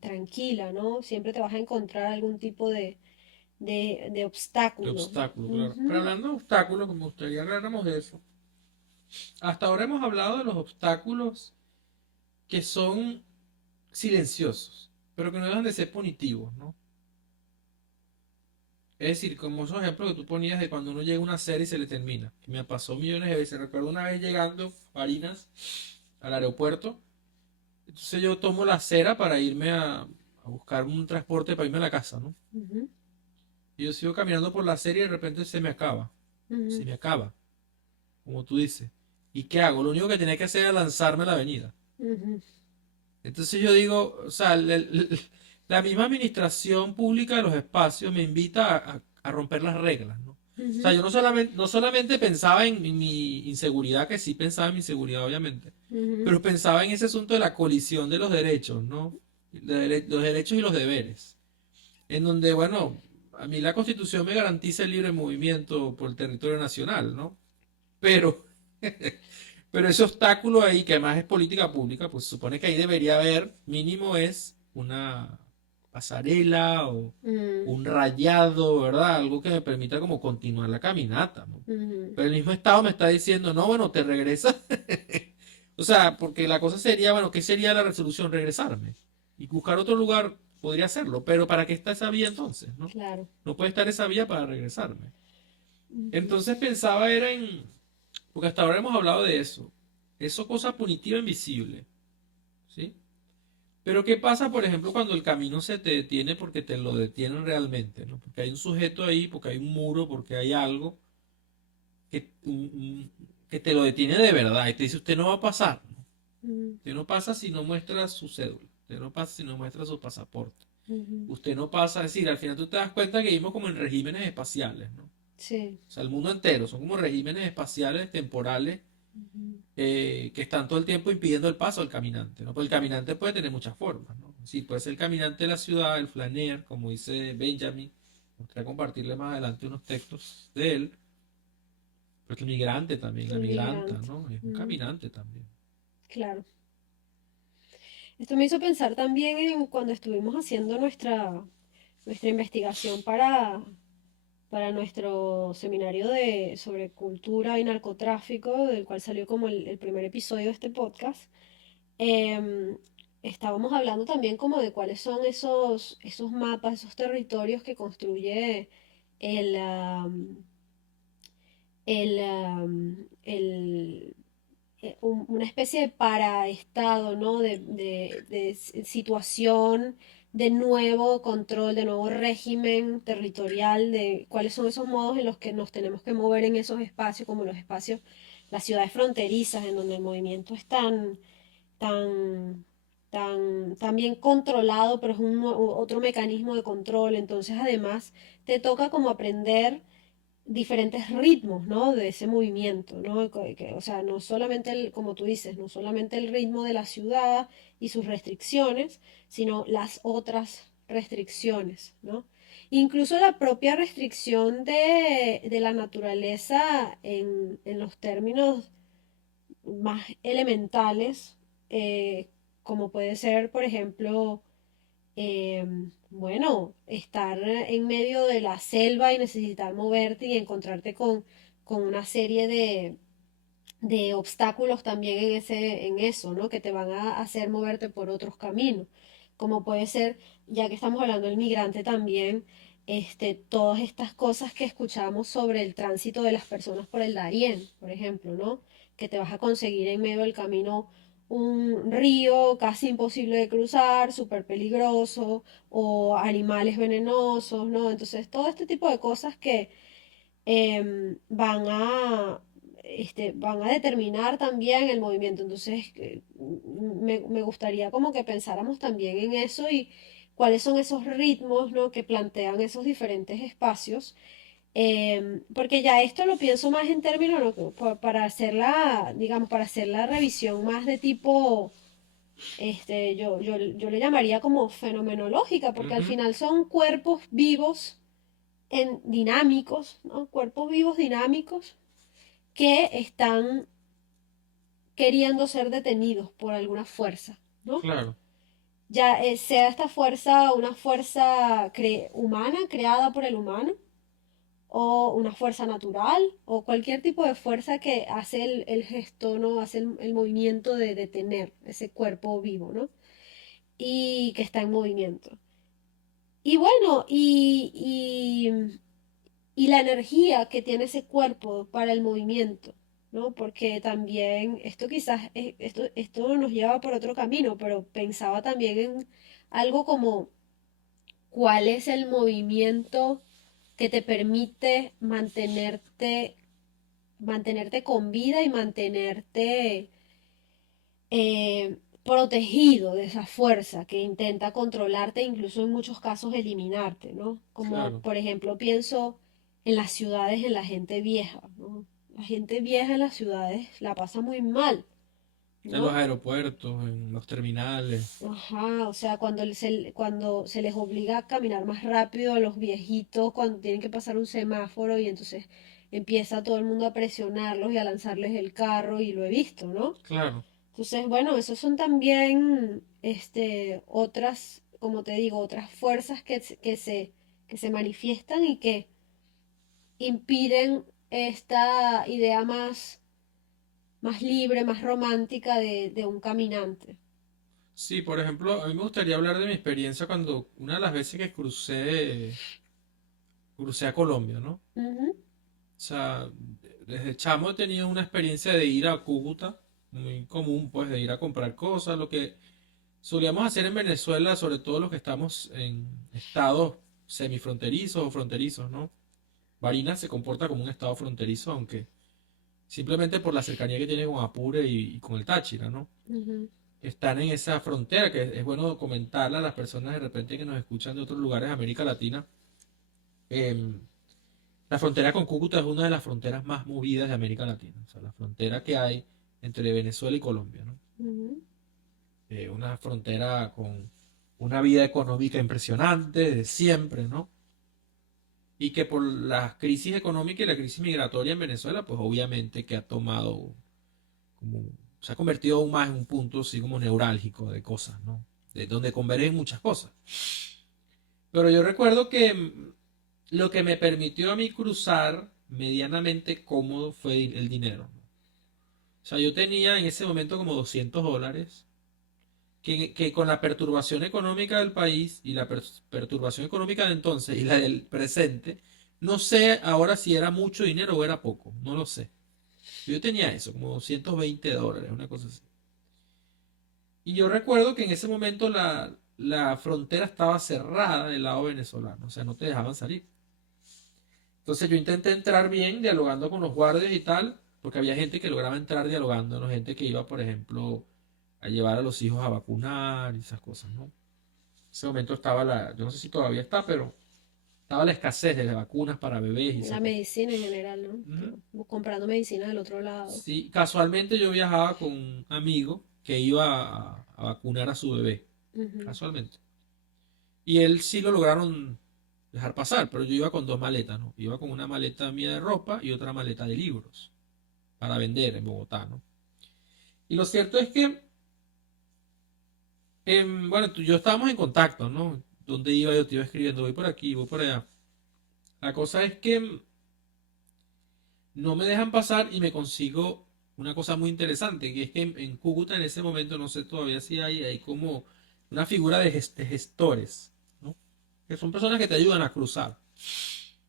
tranquila, ¿no? Siempre te vas a encontrar algún tipo de De obstáculo. obstáculo, claro. Pero Ujú, hablando de obstáculos, como me gustaría que habláramos de eso. Hasta ahora hemos hablado de los obstáculos que son silenciosos, pero que no dejan de ser punitivos, ¿no? Es decir, como esos ejemplos que tú ponías de cuando uno llega a una serie y se le termina. Que me pasó millones de veces. Recuerdo una vez llegando a Barinas al aeropuerto. Entonces yo tomo la acera para irme a buscar un transporte para irme a la casa, ¿no? ujú, Y yo sigo caminando por la acera y de repente se me acaba. Se ujú, me acaba, como tú dices. ¿Y qué hago? Lo único que tenía que hacer era lanzarme a la avenida. ujú, Entonces yo digo, o sea, la misma administración pública de los espacios me invita a romper las reglas, ¿no? O sea, ujú, yo no solamente pensaba en mi inseguridad, que sí pensaba en mi inseguridad, obviamente, ujú, pero pensaba en ese asunto de la colisión de los derechos, ¿no? Los derechos y los deberes. En donde, bueno, a mí la Constitución me garantiza el libre movimiento por el territorio nacional, ¿no? Pero Pero ese obstáculo ahí, que además es política pública, pues se supone que ahí debería haber, mínimo es una pasarela o ujú, un rayado, ¿verdad? Algo que me permita como continuar la caminata, ¿no? ujú, Pero el mismo Estado me está diciendo, no, bueno, te regresas. O sea, porque la cosa sería, bueno, ¿qué sería la resolución? Regresarme. Y buscar otro lugar podría hacerlo, pero ¿para qué está esa vía entonces, no? claro. No puede estar esa vía para regresarme. Ujú, Entonces pensaba era en, porque hasta ahora hemos hablado de eso. Eso cosa punitiva invisible. ¿Sí? Pero ¿qué pasa, por ejemplo, cuando el camino se te detiene porque te lo detienen realmente? ¿No? Porque hay un sujeto ahí, porque hay un muro, porque hay algo que te lo detiene de verdad y te dice, usted no va a pasar. ¿No? ujú, Usted no pasa si no muestra su cédula. Usted no pasa si no muestra su pasaporte. ujú. Usted no pasa, es decir, al final tú te das cuenta que vivimos como en regímenes espaciales, ¿no? Sí. O sea, el mundo entero son como regímenes espaciales temporales Ujú, que están todo el tiempo impidiendo el paso al caminante, ¿no? Porque el caminante puede tener muchas formas, ¿no? Sí, puede ser el caminante de la ciudad, el flaner, como dice Benjamin. Me gustaría compartirle más adelante unos textos de él. Pero el migrante también, la el migranta, migrante. ¿no? Es un Ujú, caminante también. claro. Esto me hizo pensar también en cuando estuvimos haciendo nuestra investigación para nuestro seminario sobre cultura y narcotráfico, del cual salió como el primer episodio de este podcast. em, Estábamos hablando también como de cuáles son esos mapas, esos territorios que construye el, el una especie de paraestado, ¿no? De situación, de nuevo control, de nuevo régimen territorial, de cuáles son esos modos en los que nos tenemos que mover en esos espacios, como los espacios, las ciudades fronterizas, en donde el movimiento es tan, tan bien controlado, pero es otro mecanismo de control. Entonces, además, te toca como aprender diferentes ritmos, ¿no? De ese movimiento, ¿no? O sea, no solamente como tú dices, no solamente el ritmo de la ciudad y sus restricciones, sino las otras restricciones, ¿no? Incluso la propia restricción de la naturaleza en los términos más elementales, eh, como puede ser, por ejemplo, eh, bueno, estar en medio de la selva y necesitar moverte y encontrarte con una serie de obstáculos también en eso, ¿no? Que te van a hacer moverte por otros caminos, como puede ser, ya que estamos hablando del migrante también, todas estas cosas que escuchamos sobre el tránsito de las personas por el Darién, por ejemplo, ¿no? Que te vas a conseguir en medio del camino un río casi imposible de cruzar, súper peligroso, o animales venenosos, ¿no? Entonces, todo este tipo de cosas que van a determinar también el movimiento. Entonces, me gustaría como que pensáramos también en eso y cuáles son esos ritmos, ¿no? Que plantean esos diferentes espacios. Porque ya esto lo pienso más en términos, ¿no? Para hacer digamos, para hacer la revisión más de tipo, yo le llamaría como fenomenológica, porque al Ujú. final son cuerpos vivos en dinámicos, ¿no? Cuerpos vivos dinámicos que están queriendo ser detenidos por alguna fuerza, ¿no? claro. Ya sea esta fuerza una fuerza humana, creada por el humano, o una fuerza natural, o cualquier tipo de fuerza que hace el gesto, ¿no? Hace el movimiento de detener ese cuerpo vivo, ¿no? Y que está en movimiento. Y bueno, y la energía que tiene ese cuerpo para el movimiento, ¿no? Porque también esto quizás, esto nos lleva por otro camino, pero pensaba también en algo como cuál es el movimiento que te permite mantenerte con vida y mantenerte protegido de esa fuerza que intenta controlarte, incluso en muchos casos eliminarte, ¿no? Como Claro. por ejemplo pienso en las ciudades, en la gente vieja, ¿no? La gente vieja en las ciudades la pasa muy mal, En los ¿no? aeropuertos, en los terminales. Ajá, o sea, cuando se les obliga a caminar más rápido a los viejitos, cuando tienen que pasar un semáforo y entonces empieza todo el mundo a presionarlos y a lanzarles el carro y lo he visto, ¿no? Claro. Entonces, bueno, esos son también, otras, como te digo, otras fuerzas que se manifiestan y que impiden esta idea más libre, más romántica de un caminante. Sí, por ejemplo, a mí me gustaría hablar de mi experiencia cuando una de las veces que crucé a Colombia, ¿no? Ujú, O sea, desde chamo he tenido una experiencia de ir a Cúcuta, muy común, pues, de ir a comprar cosas, lo que solíamos hacer en Venezuela, sobre todo los que estamos en estados semifronterizos o fronterizos, ¿no? Barinas se comporta como un estado fronterizo, aunque simplemente por la cercanía que tiene con Apure y con el Táchira, ¿no? ujú, Están en esa frontera, que es bueno comentarla a las personas de repente que nos escuchan de otros lugares de América Latina. Em, la frontera con Cúcuta es una de las fronteras más movidas de América Latina, o sea, la frontera que hay entre Venezuela y Colombia, ¿no? ujú. Una frontera con una vida económica impresionante de siempre, ¿no? Y que por la crisis económica y la crisis migratoria en Venezuela, pues obviamente que ha tomado como, se ha convertido aún más en un punto así como neurálgico de cosas, ¿no? De donde convergen muchas cosas. Pero yo recuerdo que lo que me permitió a mí cruzar medianamente cómodo fue el dinero, ¿no? O sea, yo tenía en ese momento como $200 que con la perturbación económica del país y la perturbación económica de entonces y la del presente, no sé ahora si era mucho dinero o era poco, no lo sé. Yo tenía eso, como $220, una cosa así. Y yo recuerdo que en ese momento la frontera estaba cerrada del lado venezolano, o sea, no te dejaban salir. Entonces yo intenté entrar bien, dialogando con los guardias y tal, porque había gente que lograba entrar dialogando, ¿no? Gente que iba, por ejemplo, a llevar a los hijos a vacunar y esas cosas, ¿no? En ese momento estaba yo no sé si todavía está, pero estaba la escasez de vacunas para bebés y esas La cosas. medicina en general, ¿no? Ujú. Comprando medicina del otro lado. Sí, casualmente yo viajaba con un amigo que iba a vacunar a su bebé, Ujú, casualmente. Y él sí lo lograron dejar pasar, pero yo iba con dos maletas, ¿no? Iba con una maleta mía de ropa y otra maleta de libros para vender en Bogotá, ¿no? Y lo cierto es que, bueno, tú y yo estábamos en contacto, ¿no? ¿Dónde iba? Yo te iba escribiendo, voy por aquí, voy por allá. La cosa es que no me dejan pasar y me consigo una cosa muy interesante, que es que en Cúcuta en ese momento, no sé todavía si hay como una figura de gestores, ¿no? Que son personas que te ayudan a cruzar,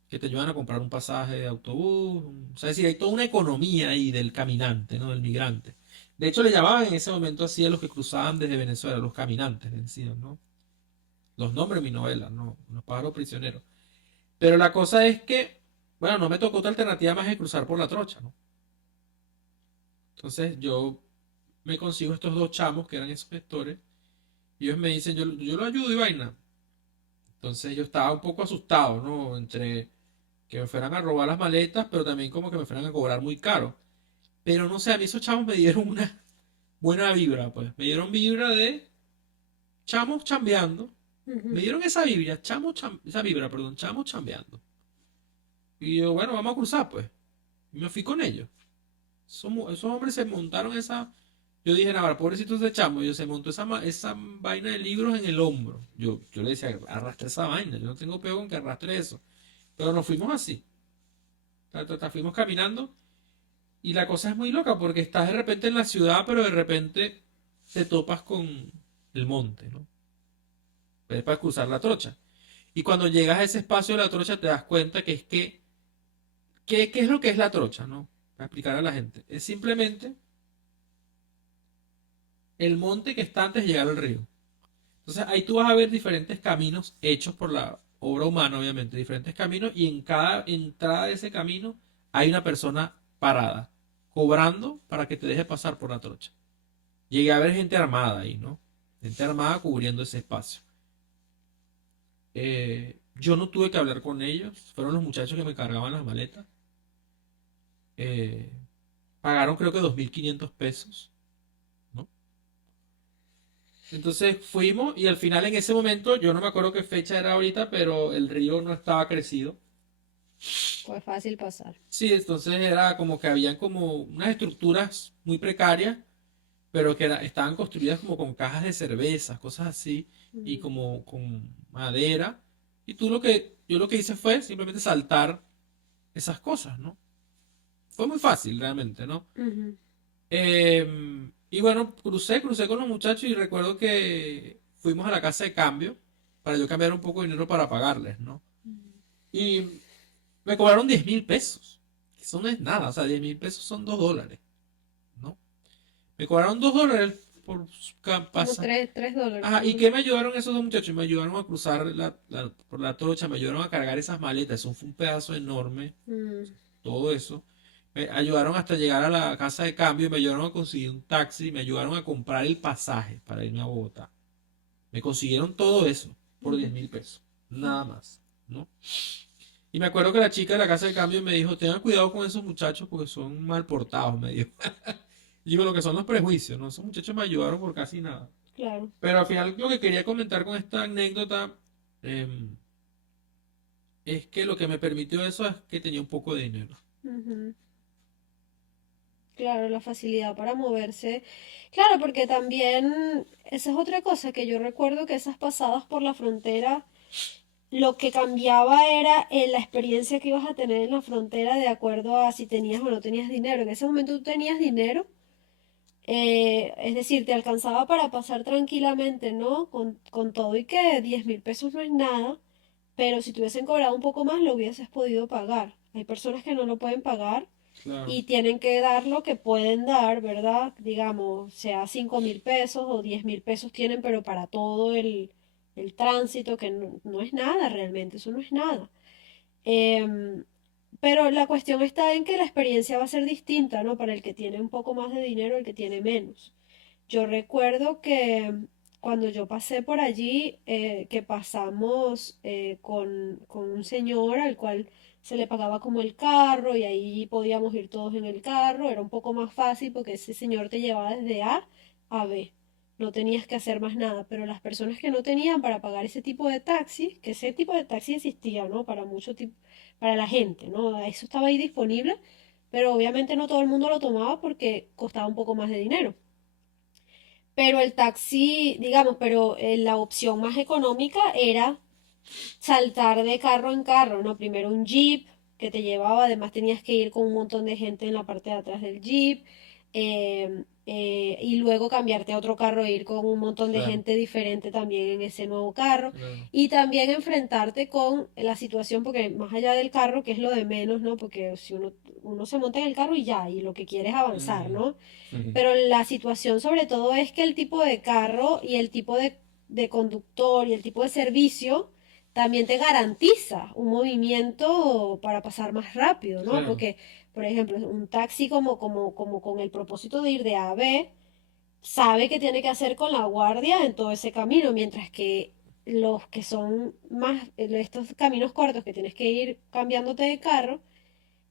que te ayudan a comprar un pasaje de autobús, o sea, es decir, hay toda una economía ahí del caminante, ¿no? Del migrante. De hecho, le llamaban en ese momento así a los que cruzaban desde Venezuela, los caminantes, decían, ¿no? Los nombres de mi novela, ¿no? Los pájaros prisioneros. Pero la cosa es que, bueno, no me tocó otra alternativa más que cruzar por la trocha, ¿no? Entonces yo me consigo estos dos chamos que eran esos gestores y ellos me dicen, yo lo ayudo y vaina. Entonces yo estaba un poco asustado, ¿no? Entre que me fueran a robar las maletas, pero también como que me fueran a cobrar muy caro. Pero no sé, a mí esos chamos me dieron una buena vibra, pues. Me dieron vibra de chamos chambeando. Me ujú. dieron esa vibra, esa vibra, perdón, chamos chambeando. Y yo, bueno, vamos a cruzar, pues. Y me fui con ellos. Esos hombres se montaron esa. Yo dije, nada, pobrecito ese chamo. Yo se montó esa vaina de libros en el hombro. Yo le decía, arrastra esa vaina. Yo no tengo pego con que arrastre eso. Pero nos fuimos así. Fuimos caminando. Y la cosa es muy loca porque estás de repente en la ciudad, pero de repente te topas con el monte, ¿no? Es para cruzar la trocha. Y cuando llegas a ese espacio de la trocha te das cuenta que es que, ¿qué es lo que es la trocha, ¿no? Para explicar a la gente. Es simplemente el monte que está antes de llegar al río. Entonces ahí tú vas a ver diferentes caminos hechos por la obra humana, obviamente, diferentes caminos, y en cada entrada de ese camino hay una persona parada, cobrando para que te deje pasar por la trocha. Llegué a ver gente armada ahí, ¿no? Gente armada cubriendo ese espacio. Yo no tuve que hablar con ellos, fueron los muchachos que me cargaban las maletas. Eh, Pagaron creo que 2.500 pesos, ¿no? Entonces fuimos y al final en ese momento, yo no me acuerdo qué fecha era ahorita, pero el río no estaba crecido. Fue fácil pasar. Sí, entonces era como que habían como unas estructuras muy precarias, pero que estaban construidas como con cajas de cervezas, cosas así, y Mm, como con madera. Y yo lo que hice fue simplemente saltar esas cosas, ¿no? Fue muy fácil realmente, ¿no? ujú, Y bueno, crucé con los muchachos y recuerdo que fuimos a la casa de cambio para yo cambiar un poco de dinero para pagarles, ¿no? Y me cobraron 10.000 pesos. Eso no es nada, o sea, 10.000 pesos son $2, ¿no? Me cobraron $2 por como pasar. tres dólares, Ah, más ¿y o qué menos. me ayudaron esos dos muchachos? Me ayudaron a cruzar por la trocha, me ayudaron a cargar esas maletas. Eso fue un pedazo enorme, Mm, todo eso. Me ayudaron hasta llegar a la casa de cambio, me ayudaron a conseguir un taxi, me ayudaron a comprar el pasaje para irme a Bogotá. Me consiguieron todo eso por diez ujú, mil pesos, mm. nada más, ¿no? Y me acuerdo que la chica de la casa de cambio me dijo, tengan cuidado con esos muchachos porque son mal portados, me dijo. Y digo, lo que son los prejuicios, ¿no? Esos muchachos me ayudaron por casi nada. Claro. Pero al final lo que quería comentar con esta anécdota em, es que lo que me permitió eso es que tenía un poco de dinero. Ujú. Claro, la facilidad para moverse. Claro, porque también esa es otra cosa que yo recuerdo que esas pasadas por la frontera, lo que cambiaba era la experiencia que ibas a tener en la frontera de acuerdo a si tenías o no tenías dinero. En ese momento tú tenías dinero, es decir, te alcanzaba para pasar tranquilamente, ¿no? Con todo y que 10.000 pesos no es nada, pero si te hubiesen cobrado un poco más lo hubieses podido pagar. Hay personas que no lo pueden pagar Claro. y tienen que dar lo que pueden dar, ¿verdad? Digamos, sea 5.000 pesos o 10.000 pesos tienen, pero para todo el tránsito, que no es nada realmente, eso no es nada. Em, pero la cuestión está en que la experiencia va a ser distinta, ¿no? Para el que tiene un poco más de dinero, el que tiene menos. Yo recuerdo que cuando yo pasé por allí, que pasamos con un señor al cual se le pagaba como el carro y ahí podíamos ir todos en el carro, era un poco más fácil porque ese señor te llevaba desde A a B. No tenías que hacer más nada, pero las personas que no tenían para pagar ese tipo de taxi, que ese tipo de taxi existía, ¿no? Para mucho tipo, para la gente, ¿no? Eso estaba ahí disponible, pero obviamente no todo el mundo lo tomaba porque costaba un poco más de dinero. Pero el taxi, digamos, pero la opción más económica era saltar de carro en carro, ¿no? Primero un jeep que te llevaba, además tenías que ir con un montón de gente en la parte de atrás del jeep, y luego cambiarte a otro carro e ir con un montón de Claro, gente diferente también en ese nuevo carro, claro. y también enfrentarte con la situación, porque más allá del carro, que es lo de menos, ¿no? Porque si uno se monta en el carro y ya, y lo que quiere es avanzar, Mm, ¿no? ujú, Pero la situación sobre todo es que el tipo de carro y el tipo de conductor y el tipo de servicio también te garantiza un movimiento para pasar más rápido, ¿no? claro. Porque, por ejemplo, un taxi como con el propósito de ir de A a B, sabe que tiene que hacer con la guardia en todo ese camino, mientras que los que son más, estos caminos cortos que tienes que ir cambiándote de carro,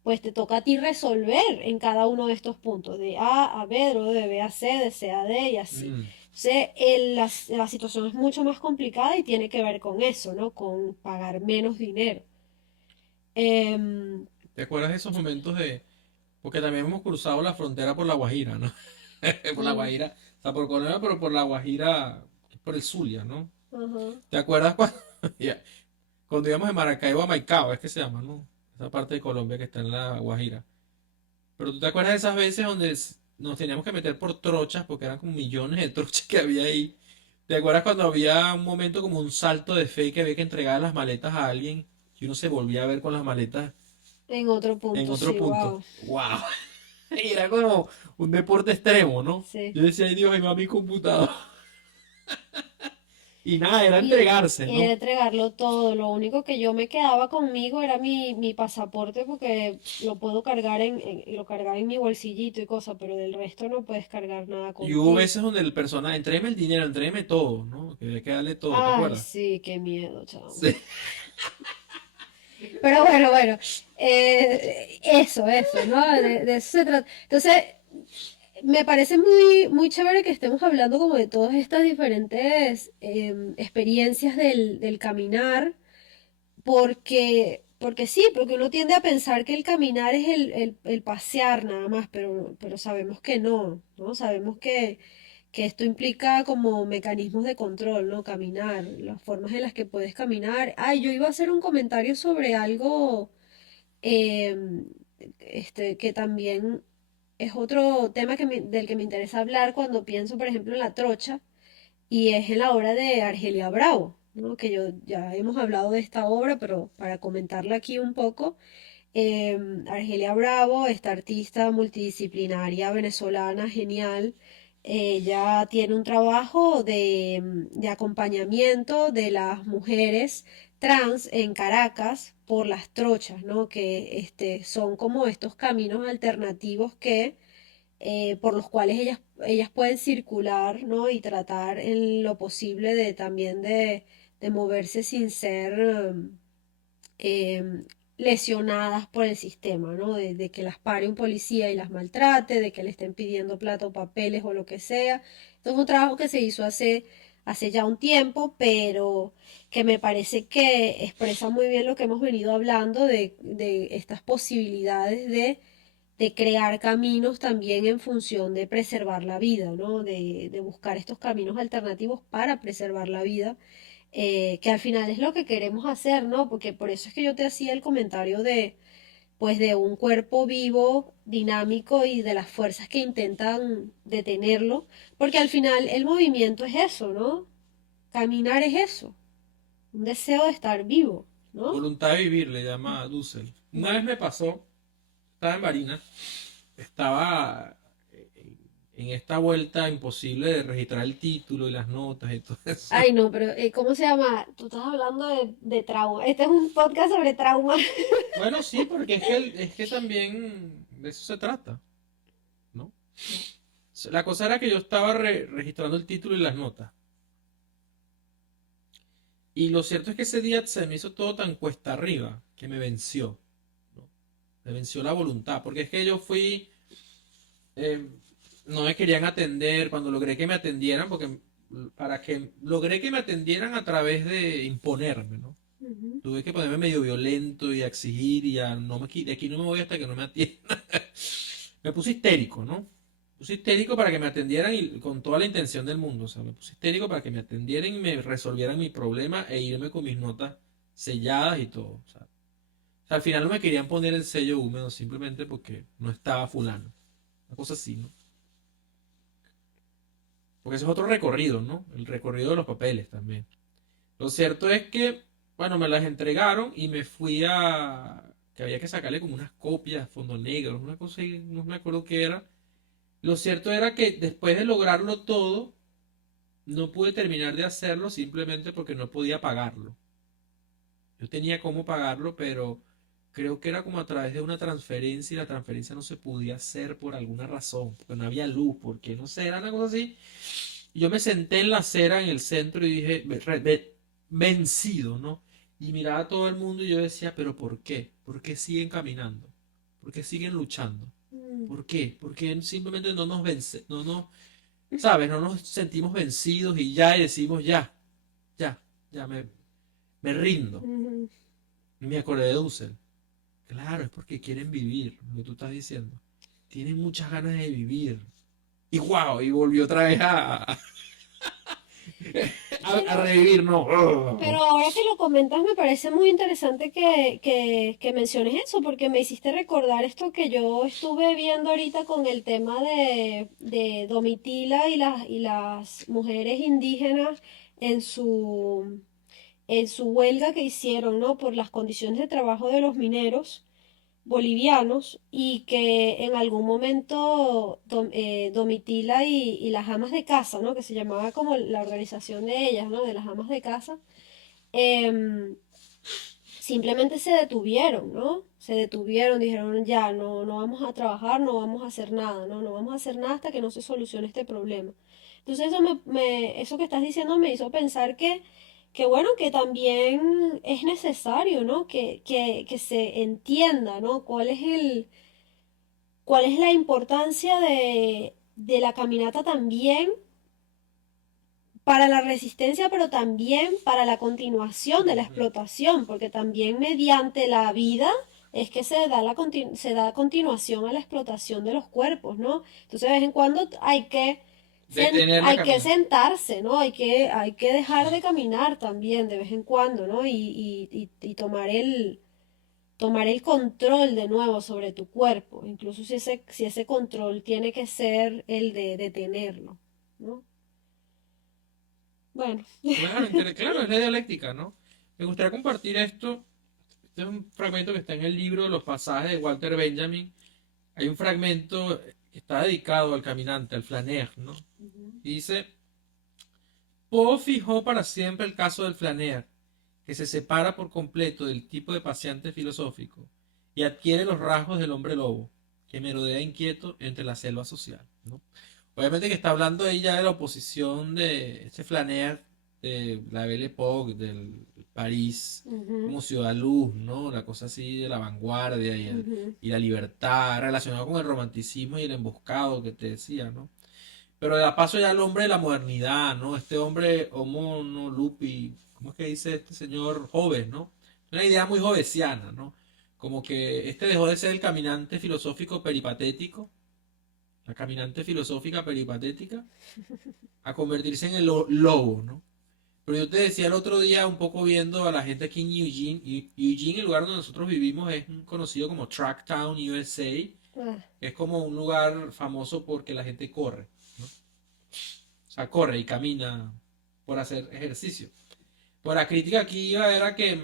pues te toca a ti resolver en cada uno de estos puntos, de A a B, luego de B a C, de C a D y así. Mm, Entonces, la situación es mucho más complicada y tiene que ver con eso, ¿no? Con pagar menos dinero. Em, ¿Te acuerdas de esos momentos de... Porque también hemos cruzado la frontera por La Guajira, ¿no? Por La mm, Guajira, o sea, por Colombia, pero por La Guajira, por el Zulia, ¿no? ajá. ¿Te acuerdas cuando, ya, cuando íbamos de Maracaibo a Maicao, es que se llama, ¿no? Esa parte de Colombia que está en La Guajira. Pero tú te acuerdas de esas veces donde nos teníamos que meter por trochas, porque eran como millones de trochas que había ahí. ¿Te acuerdas cuando había un momento como un salto de fe que había que entregar las maletas a alguien y uno se volvía a ver con las maletas En otro en punto, otro sí, punto? wow. ¡Wow! Y era como un deporte extremo, ¿no? Sí. Yo decía, ay Dios, ahí va mi computador. Y nada, era Y, entregarse, y era ¿no? entregarlo todo. Lo único que yo me quedaba conmigo era mi pasaporte porque lo puedo cargar lo cargaba en mi bolsillito y cosas, pero del resto no puedes cargar nada Y hubo contigo. veces donde el personaje, entréme el dinero, entréme todo, ¿no? Que había que darle todo, ¿te Ay, acuerdas? sí, qué miedo, chamo. Sí. Pero bueno, eso, ¿no? De eso se trata. Entonces, me parece muy chévere que estemos hablando como de todas estas diferentes experiencias del caminar. Porque sí, porque uno tiende a pensar que el caminar es el pasear nada más, pero sabemos que no, ¿no? Sabemos que esto implica como mecanismos de control, ¿no? Caminar, las formas en las que puedes caminar. Ay, yo iba a hacer un comentario sobre algo eh, que también es otro tema del que me interesa hablar cuando pienso, por ejemplo, en la trocha y es en la obra de Argelia Bravo, ¿no? Que yo ya hemos hablado de esta obra, pero para comentarla aquí un poco, Argelia Bravo, esta artista multidisciplinaria venezolana genial, ella tiene un trabajo de acompañamiento de las mujeres trans en Caracas por las trochas, ¿no? Que son como estos caminos alternativos que por los cuales ellas pueden circular, ¿no? Y tratar en lo posible de también de moverse sin ser eh, lesionadas por el sistema, ¿no? De que las pare un policía y las maltrate, de que le estén pidiendo plata o papeles o lo que sea. Esto es un trabajo que se hizo hace ya un tiempo, pero que me parece que expresa muy bien lo que hemos venido hablando de estas posibilidades de crear caminos también en función de preservar la vida, ¿no? De buscar estos caminos alternativos para preservar la vida, que al final es lo que queremos hacer, ¿no? Porque por eso es que yo te hacía el comentario pues de un cuerpo vivo, dinámico y de las fuerzas que intentan detenerlo, porque al final el movimiento es eso, ¿no? Caminar es eso, un deseo de estar vivo, ¿no? Voluntad de vivir, le llama Dussel. Una vez me pasó, estaba en Barinas, estaba en esta vuelta imposible de registrar el título y las notas y todo eso. Ay, no, pero ¿cómo se llama? Tú estás hablando de trauma. Este es un podcast sobre trauma. Bueno, sí, porque es que también de eso se trata, ¿no? La cosa era que yo estaba registrando el título y las notas. Y lo cierto es que ese día se me hizo todo tan cuesta arriba que me venció, ¿no? Me venció la voluntad, porque es que yo fui, eh, no me querían atender, cuando logré que me atendieran, porque para que logré que me atendieran a través de imponerme, ¿no? Ujú, Tuve que ponerme medio violento y a exigir y a no me, de aquí no me voy hasta que no me atiendan. Me puse histérico, ¿no? Me puse histérico para que me atendieran y con toda la intención del mundo. O sea, me puse histérico para que me atendieran y me resolvieran mi problema e irme con mis notas selladas y todo. O sea, al final no me querían poner el sello húmedo simplemente porque no estaba fulano. Una cosa así, ¿no? Porque ese es otro recorrido, ¿no? El recorrido de los papeles también. Lo cierto es que, bueno, me las entregaron y me fui a... que había que sacarle como unas copias, fondo negro, una cosa, no me acuerdo qué era. Lo cierto era que después de lograrlo todo, no pude terminar de hacerlo simplemente porque no podía pagarlo. Yo tenía cómo pagarlo, pero creo que era como a través de una transferencia y la transferencia no se podía hacer por alguna razón, porque no había luz, porque no sé, era una cosa así. Y yo me senté en la acera en el centro y dije, vencido, ¿no? Y miraba a todo el mundo y yo decía, pero ¿por qué? ¿Por qué siguen caminando? ¿Por qué siguen luchando? mm, ¿Por qué? Porque simplemente no nos vence, no nos, ¿sabes? No nos sentimos vencidos y ya y decimos, ya, ya me rindo. ujú. Y me acordé de Dussel. Claro, es porque quieren vivir, lo que tú estás diciendo. Tienen muchas ganas de vivir. Y wow, y volvió otra vez a Pero, revivir, no. pero ahora que lo comentas, me parece muy interesante que menciones eso, porque me hiciste recordar esto que yo estuve viendo ahorita con el tema de Domitila y las mujeres indígenas en en su huelga que hicieron, ¿no? Por las condiciones de trabajo de los mineros bolivianos y que en algún momento Domitila y las amas de casa, ¿no? Que se llamaba como la organización de ellas, ¿no? De las amas de casa, em, simplemente se detuvieron, ¿no? Se detuvieron, dijeron ya, no vamos a trabajar, no vamos a hacer nada, ¿no? No vamos a hacer nada hasta que no se solucione este problema. Entonces eso que estás diciendo me hizo pensar que bueno, que también es necesario, ¿no? Que se entienda, ¿no? Cuál es la importancia de la caminata también para la resistencia, pero también para la continuación de la Ujú. explotación, porque también mediante la vida es que se da se da continuación a la explotación de los cuerpos, ¿no? Entonces de vez en cuando Detener la hay que caminata. sentarse, ¿no? Hay que dejar de caminar también de vez en cuando, ¿no? Y tomar el control de nuevo sobre tu cuerpo, incluso si ese control tiene que ser el de detenerlo, ¿no? Bueno. Claro, claro, es la dialéctica, ¿no? Me gustaría compartir esto. Este es un fragmento que está en el libro de los pasajes de Walter Benjamin. Hay un fragmento que está dedicado al caminante, al flaner, ¿no? Ujú. Y dice, Poe fijó para siempre el caso del flaner, que se separa por completo del tipo de paseante filosófico y adquiere los rasgos del hombre lobo, que merodea inquieto entre la selva social, ¿no? Obviamente que está hablando ella de la oposición de este flaner de la Belle Époque, del París Ujú, como ciudad luz, ¿no? La cosa así de la vanguardia ujú. y la libertad, relacionado con el romanticismo y el emboscado que te decía, ¿no? Pero da paso ya al hombre de la modernidad, ¿no? Este hombre homo no lupi, ¿cómo es que dice este señor joven, ¿no? Una idea muy jovesiana, ¿no? Como que este dejó de ser el caminante filosófico peripatético, la caminante filosófica peripatética, a convertirse en el lobo, ¿no? Pero yo te decía el otro día, un poco viendo a la gente aquí en Eugene, y Eugene, el lugar donde nosotros vivimos, es conocido como Tracktown, USA, Ah, es como un lugar famoso porque la gente corre, ¿no? O sea, corre y camina por hacer ejercicio. Pues la crítica aquí era que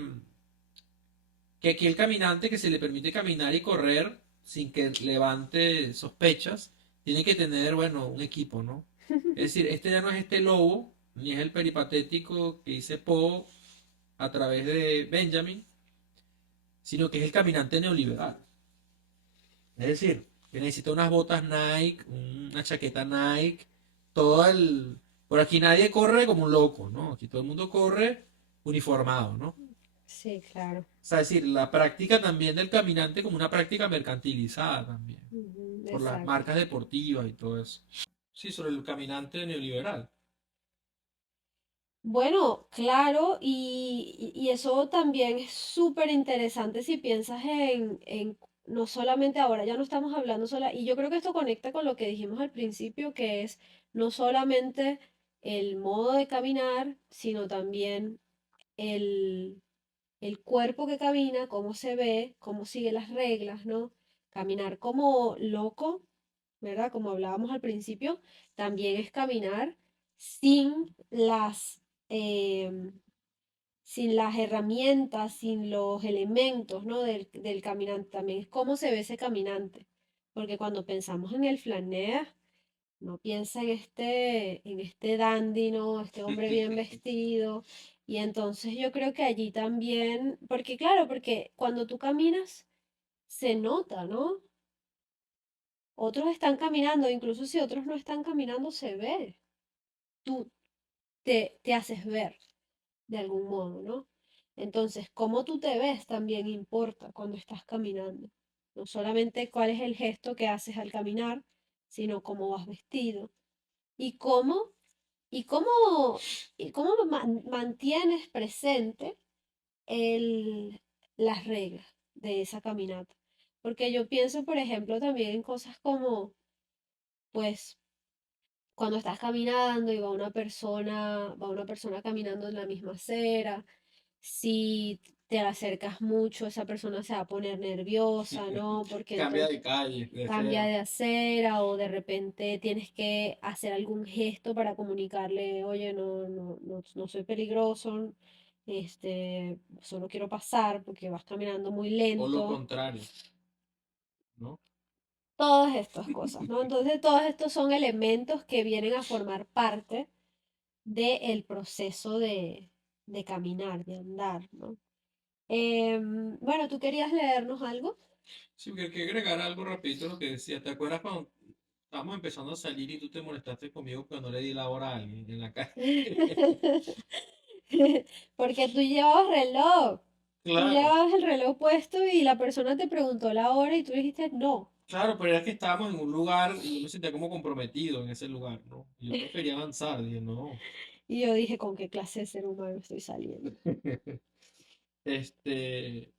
aquí el caminante que se le permite caminar y correr sin que levante sospechas, tiene que tener, bueno, un equipo, ¿no? Es decir, este ya no es este lobo, ni es el peripatético que dice Poe a través de Benjamin, sino que es el caminante neoliberal. Es decir, que necesita unas botas Nike, una chaqueta Nike, todo el... Por aquí nadie corre como un loco, ¿no? Aquí todo el mundo corre uniformado, ¿no? sí, claro. O sea, es decir, la práctica también del caminante como una práctica mercantilizada también, Ujú, por las exacto. marcas deportivas y todo eso. Sí, sobre el caminante neoliberal. Bueno, claro, y eso también es súper interesante si piensas no solamente ahora, ya no estamos hablando sola, y yo creo que esto conecta con lo que dijimos al principio, que es no solamente el modo de caminar, sino también el, el cuerpo que camina, cómo se ve, cómo sigue las reglas, ¿no? Caminar como loco, ¿verdad? Como hablábamos al principio, también es caminar sin em, sin las herramientas, sin los elementos, ¿no? Del caminante. También es cómo se ve ese caminante. Porque cuando pensamos en el flaneur, no piensa en este dandy, ¿no? Este hombre bien vestido. Y entonces yo creo que allí también, porque claro, porque cuando tú caminas, se nota, ¿no? Otros están caminando, incluso si otros no están caminando, se ve. Tú te haces ver de algún modo, ¿no? Entonces, cómo tú te ves también importa cuando estás caminando. No solamente cuál es el gesto que haces al caminar, sino cómo vas vestido y y cómo, y cómo mantienes presente el, las reglas. de esa caminata. Porque yo pienso, por ejemplo, también en cosas como, pues, cuando estás caminando y va una persona caminando en la misma acera, si te acercas mucho, esa persona se va a poner nerviosa, ¿no? Porque Cambia entonces de calle, de cambia acera. de acera o de repente tienes que hacer algún gesto para comunicarle, oye, no soy peligroso, solo quiero pasar porque vas caminando muy O lo lento. contrario, ¿no? Todas estas cosas, ¿no? Entonces, todos estos son elementos que vienen a formar parte del proceso de caminar, de andar, ¿no? Bueno, ¿tú querías leernos algo? Sí, porque hay que agregar algo rapidito a lo que decía. ¿Te acuerdas cuando estábamos empezando a salir y tú te molestaste conmigo cuando le di la hora a alguien en la calle? Porque tú llevabas reloj. Tú Claro, llevabas el reloj puesto y la persona te preguntó la hora y tú dijiste no. claro, pero era que estábamos en un lugar y yo me sentía como comprometido en ese lugar, ¿no? Y yo prefería avanzar, dije, no. Y yo dije, ¿con qué clase de ser humano estoy saliendo?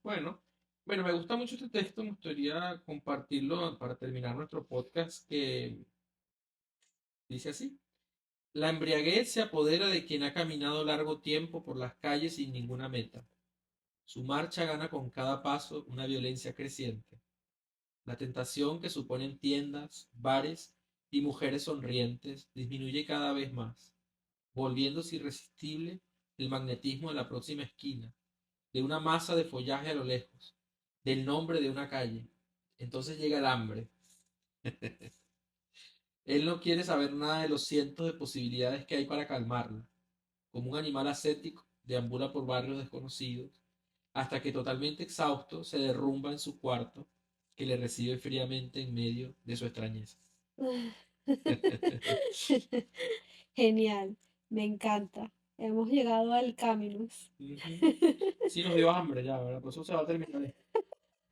Bueno, bueno, me gusta mucho este texto, me gustaría compartirlo para terminar nuestro podcast que dice así. La embriaguez se apodera de quien ha caminado largo tiempo por las calles sin ninguna meta. Su marcha gana con cada paso una violencia creciente. La tentación que suponen tiendas, bares y mujeres sonrientes disminuye cada vez más, volviéndose irresistible el magnetismo de la próxima esquina, de una masa de follaje a lo lejos, del nombre de una calle. Entonces llega el hambre. Él no quiere saber nada de los cientos de posibilidades que hay para calmarla. Como un animal ascético, deambula por barrios desconocidos, hasta que totalmente exhausto se derrumba en su cuarto, que le recibe fríamente en medio de su extrañeza. Genial, me encanta. Hemos llegado al Caminus. Ujú. Sí nos dio hambre ya, ¿verdad? Por eso se va a terminar esto.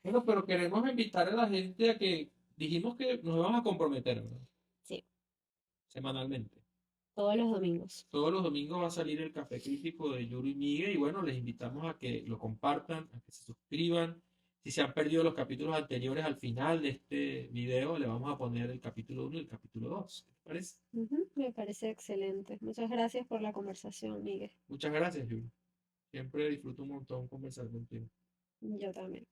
Bueno, pero queremos invitar a la gente a que dijimos que nos vamos a comprometer, ¿verdad? Sí, Semanalmente. todos los domingos. Todos los domingos va a salir el Café Crítico de Yuri y Miguel y bueno, les invitamos a que lo compartan, a que se suscriban. Si se han perdido los capítulos anteriores, al final de este video le vamos a poner el capítulo 1 y el capítulo 2. ¿Qué te parece? Ujú, me parece excelente. Muchas gracias por la conversación, Miguel. Muchas gracias, Yuri. Siempre disfruto un montón conversar contigo. Yo también.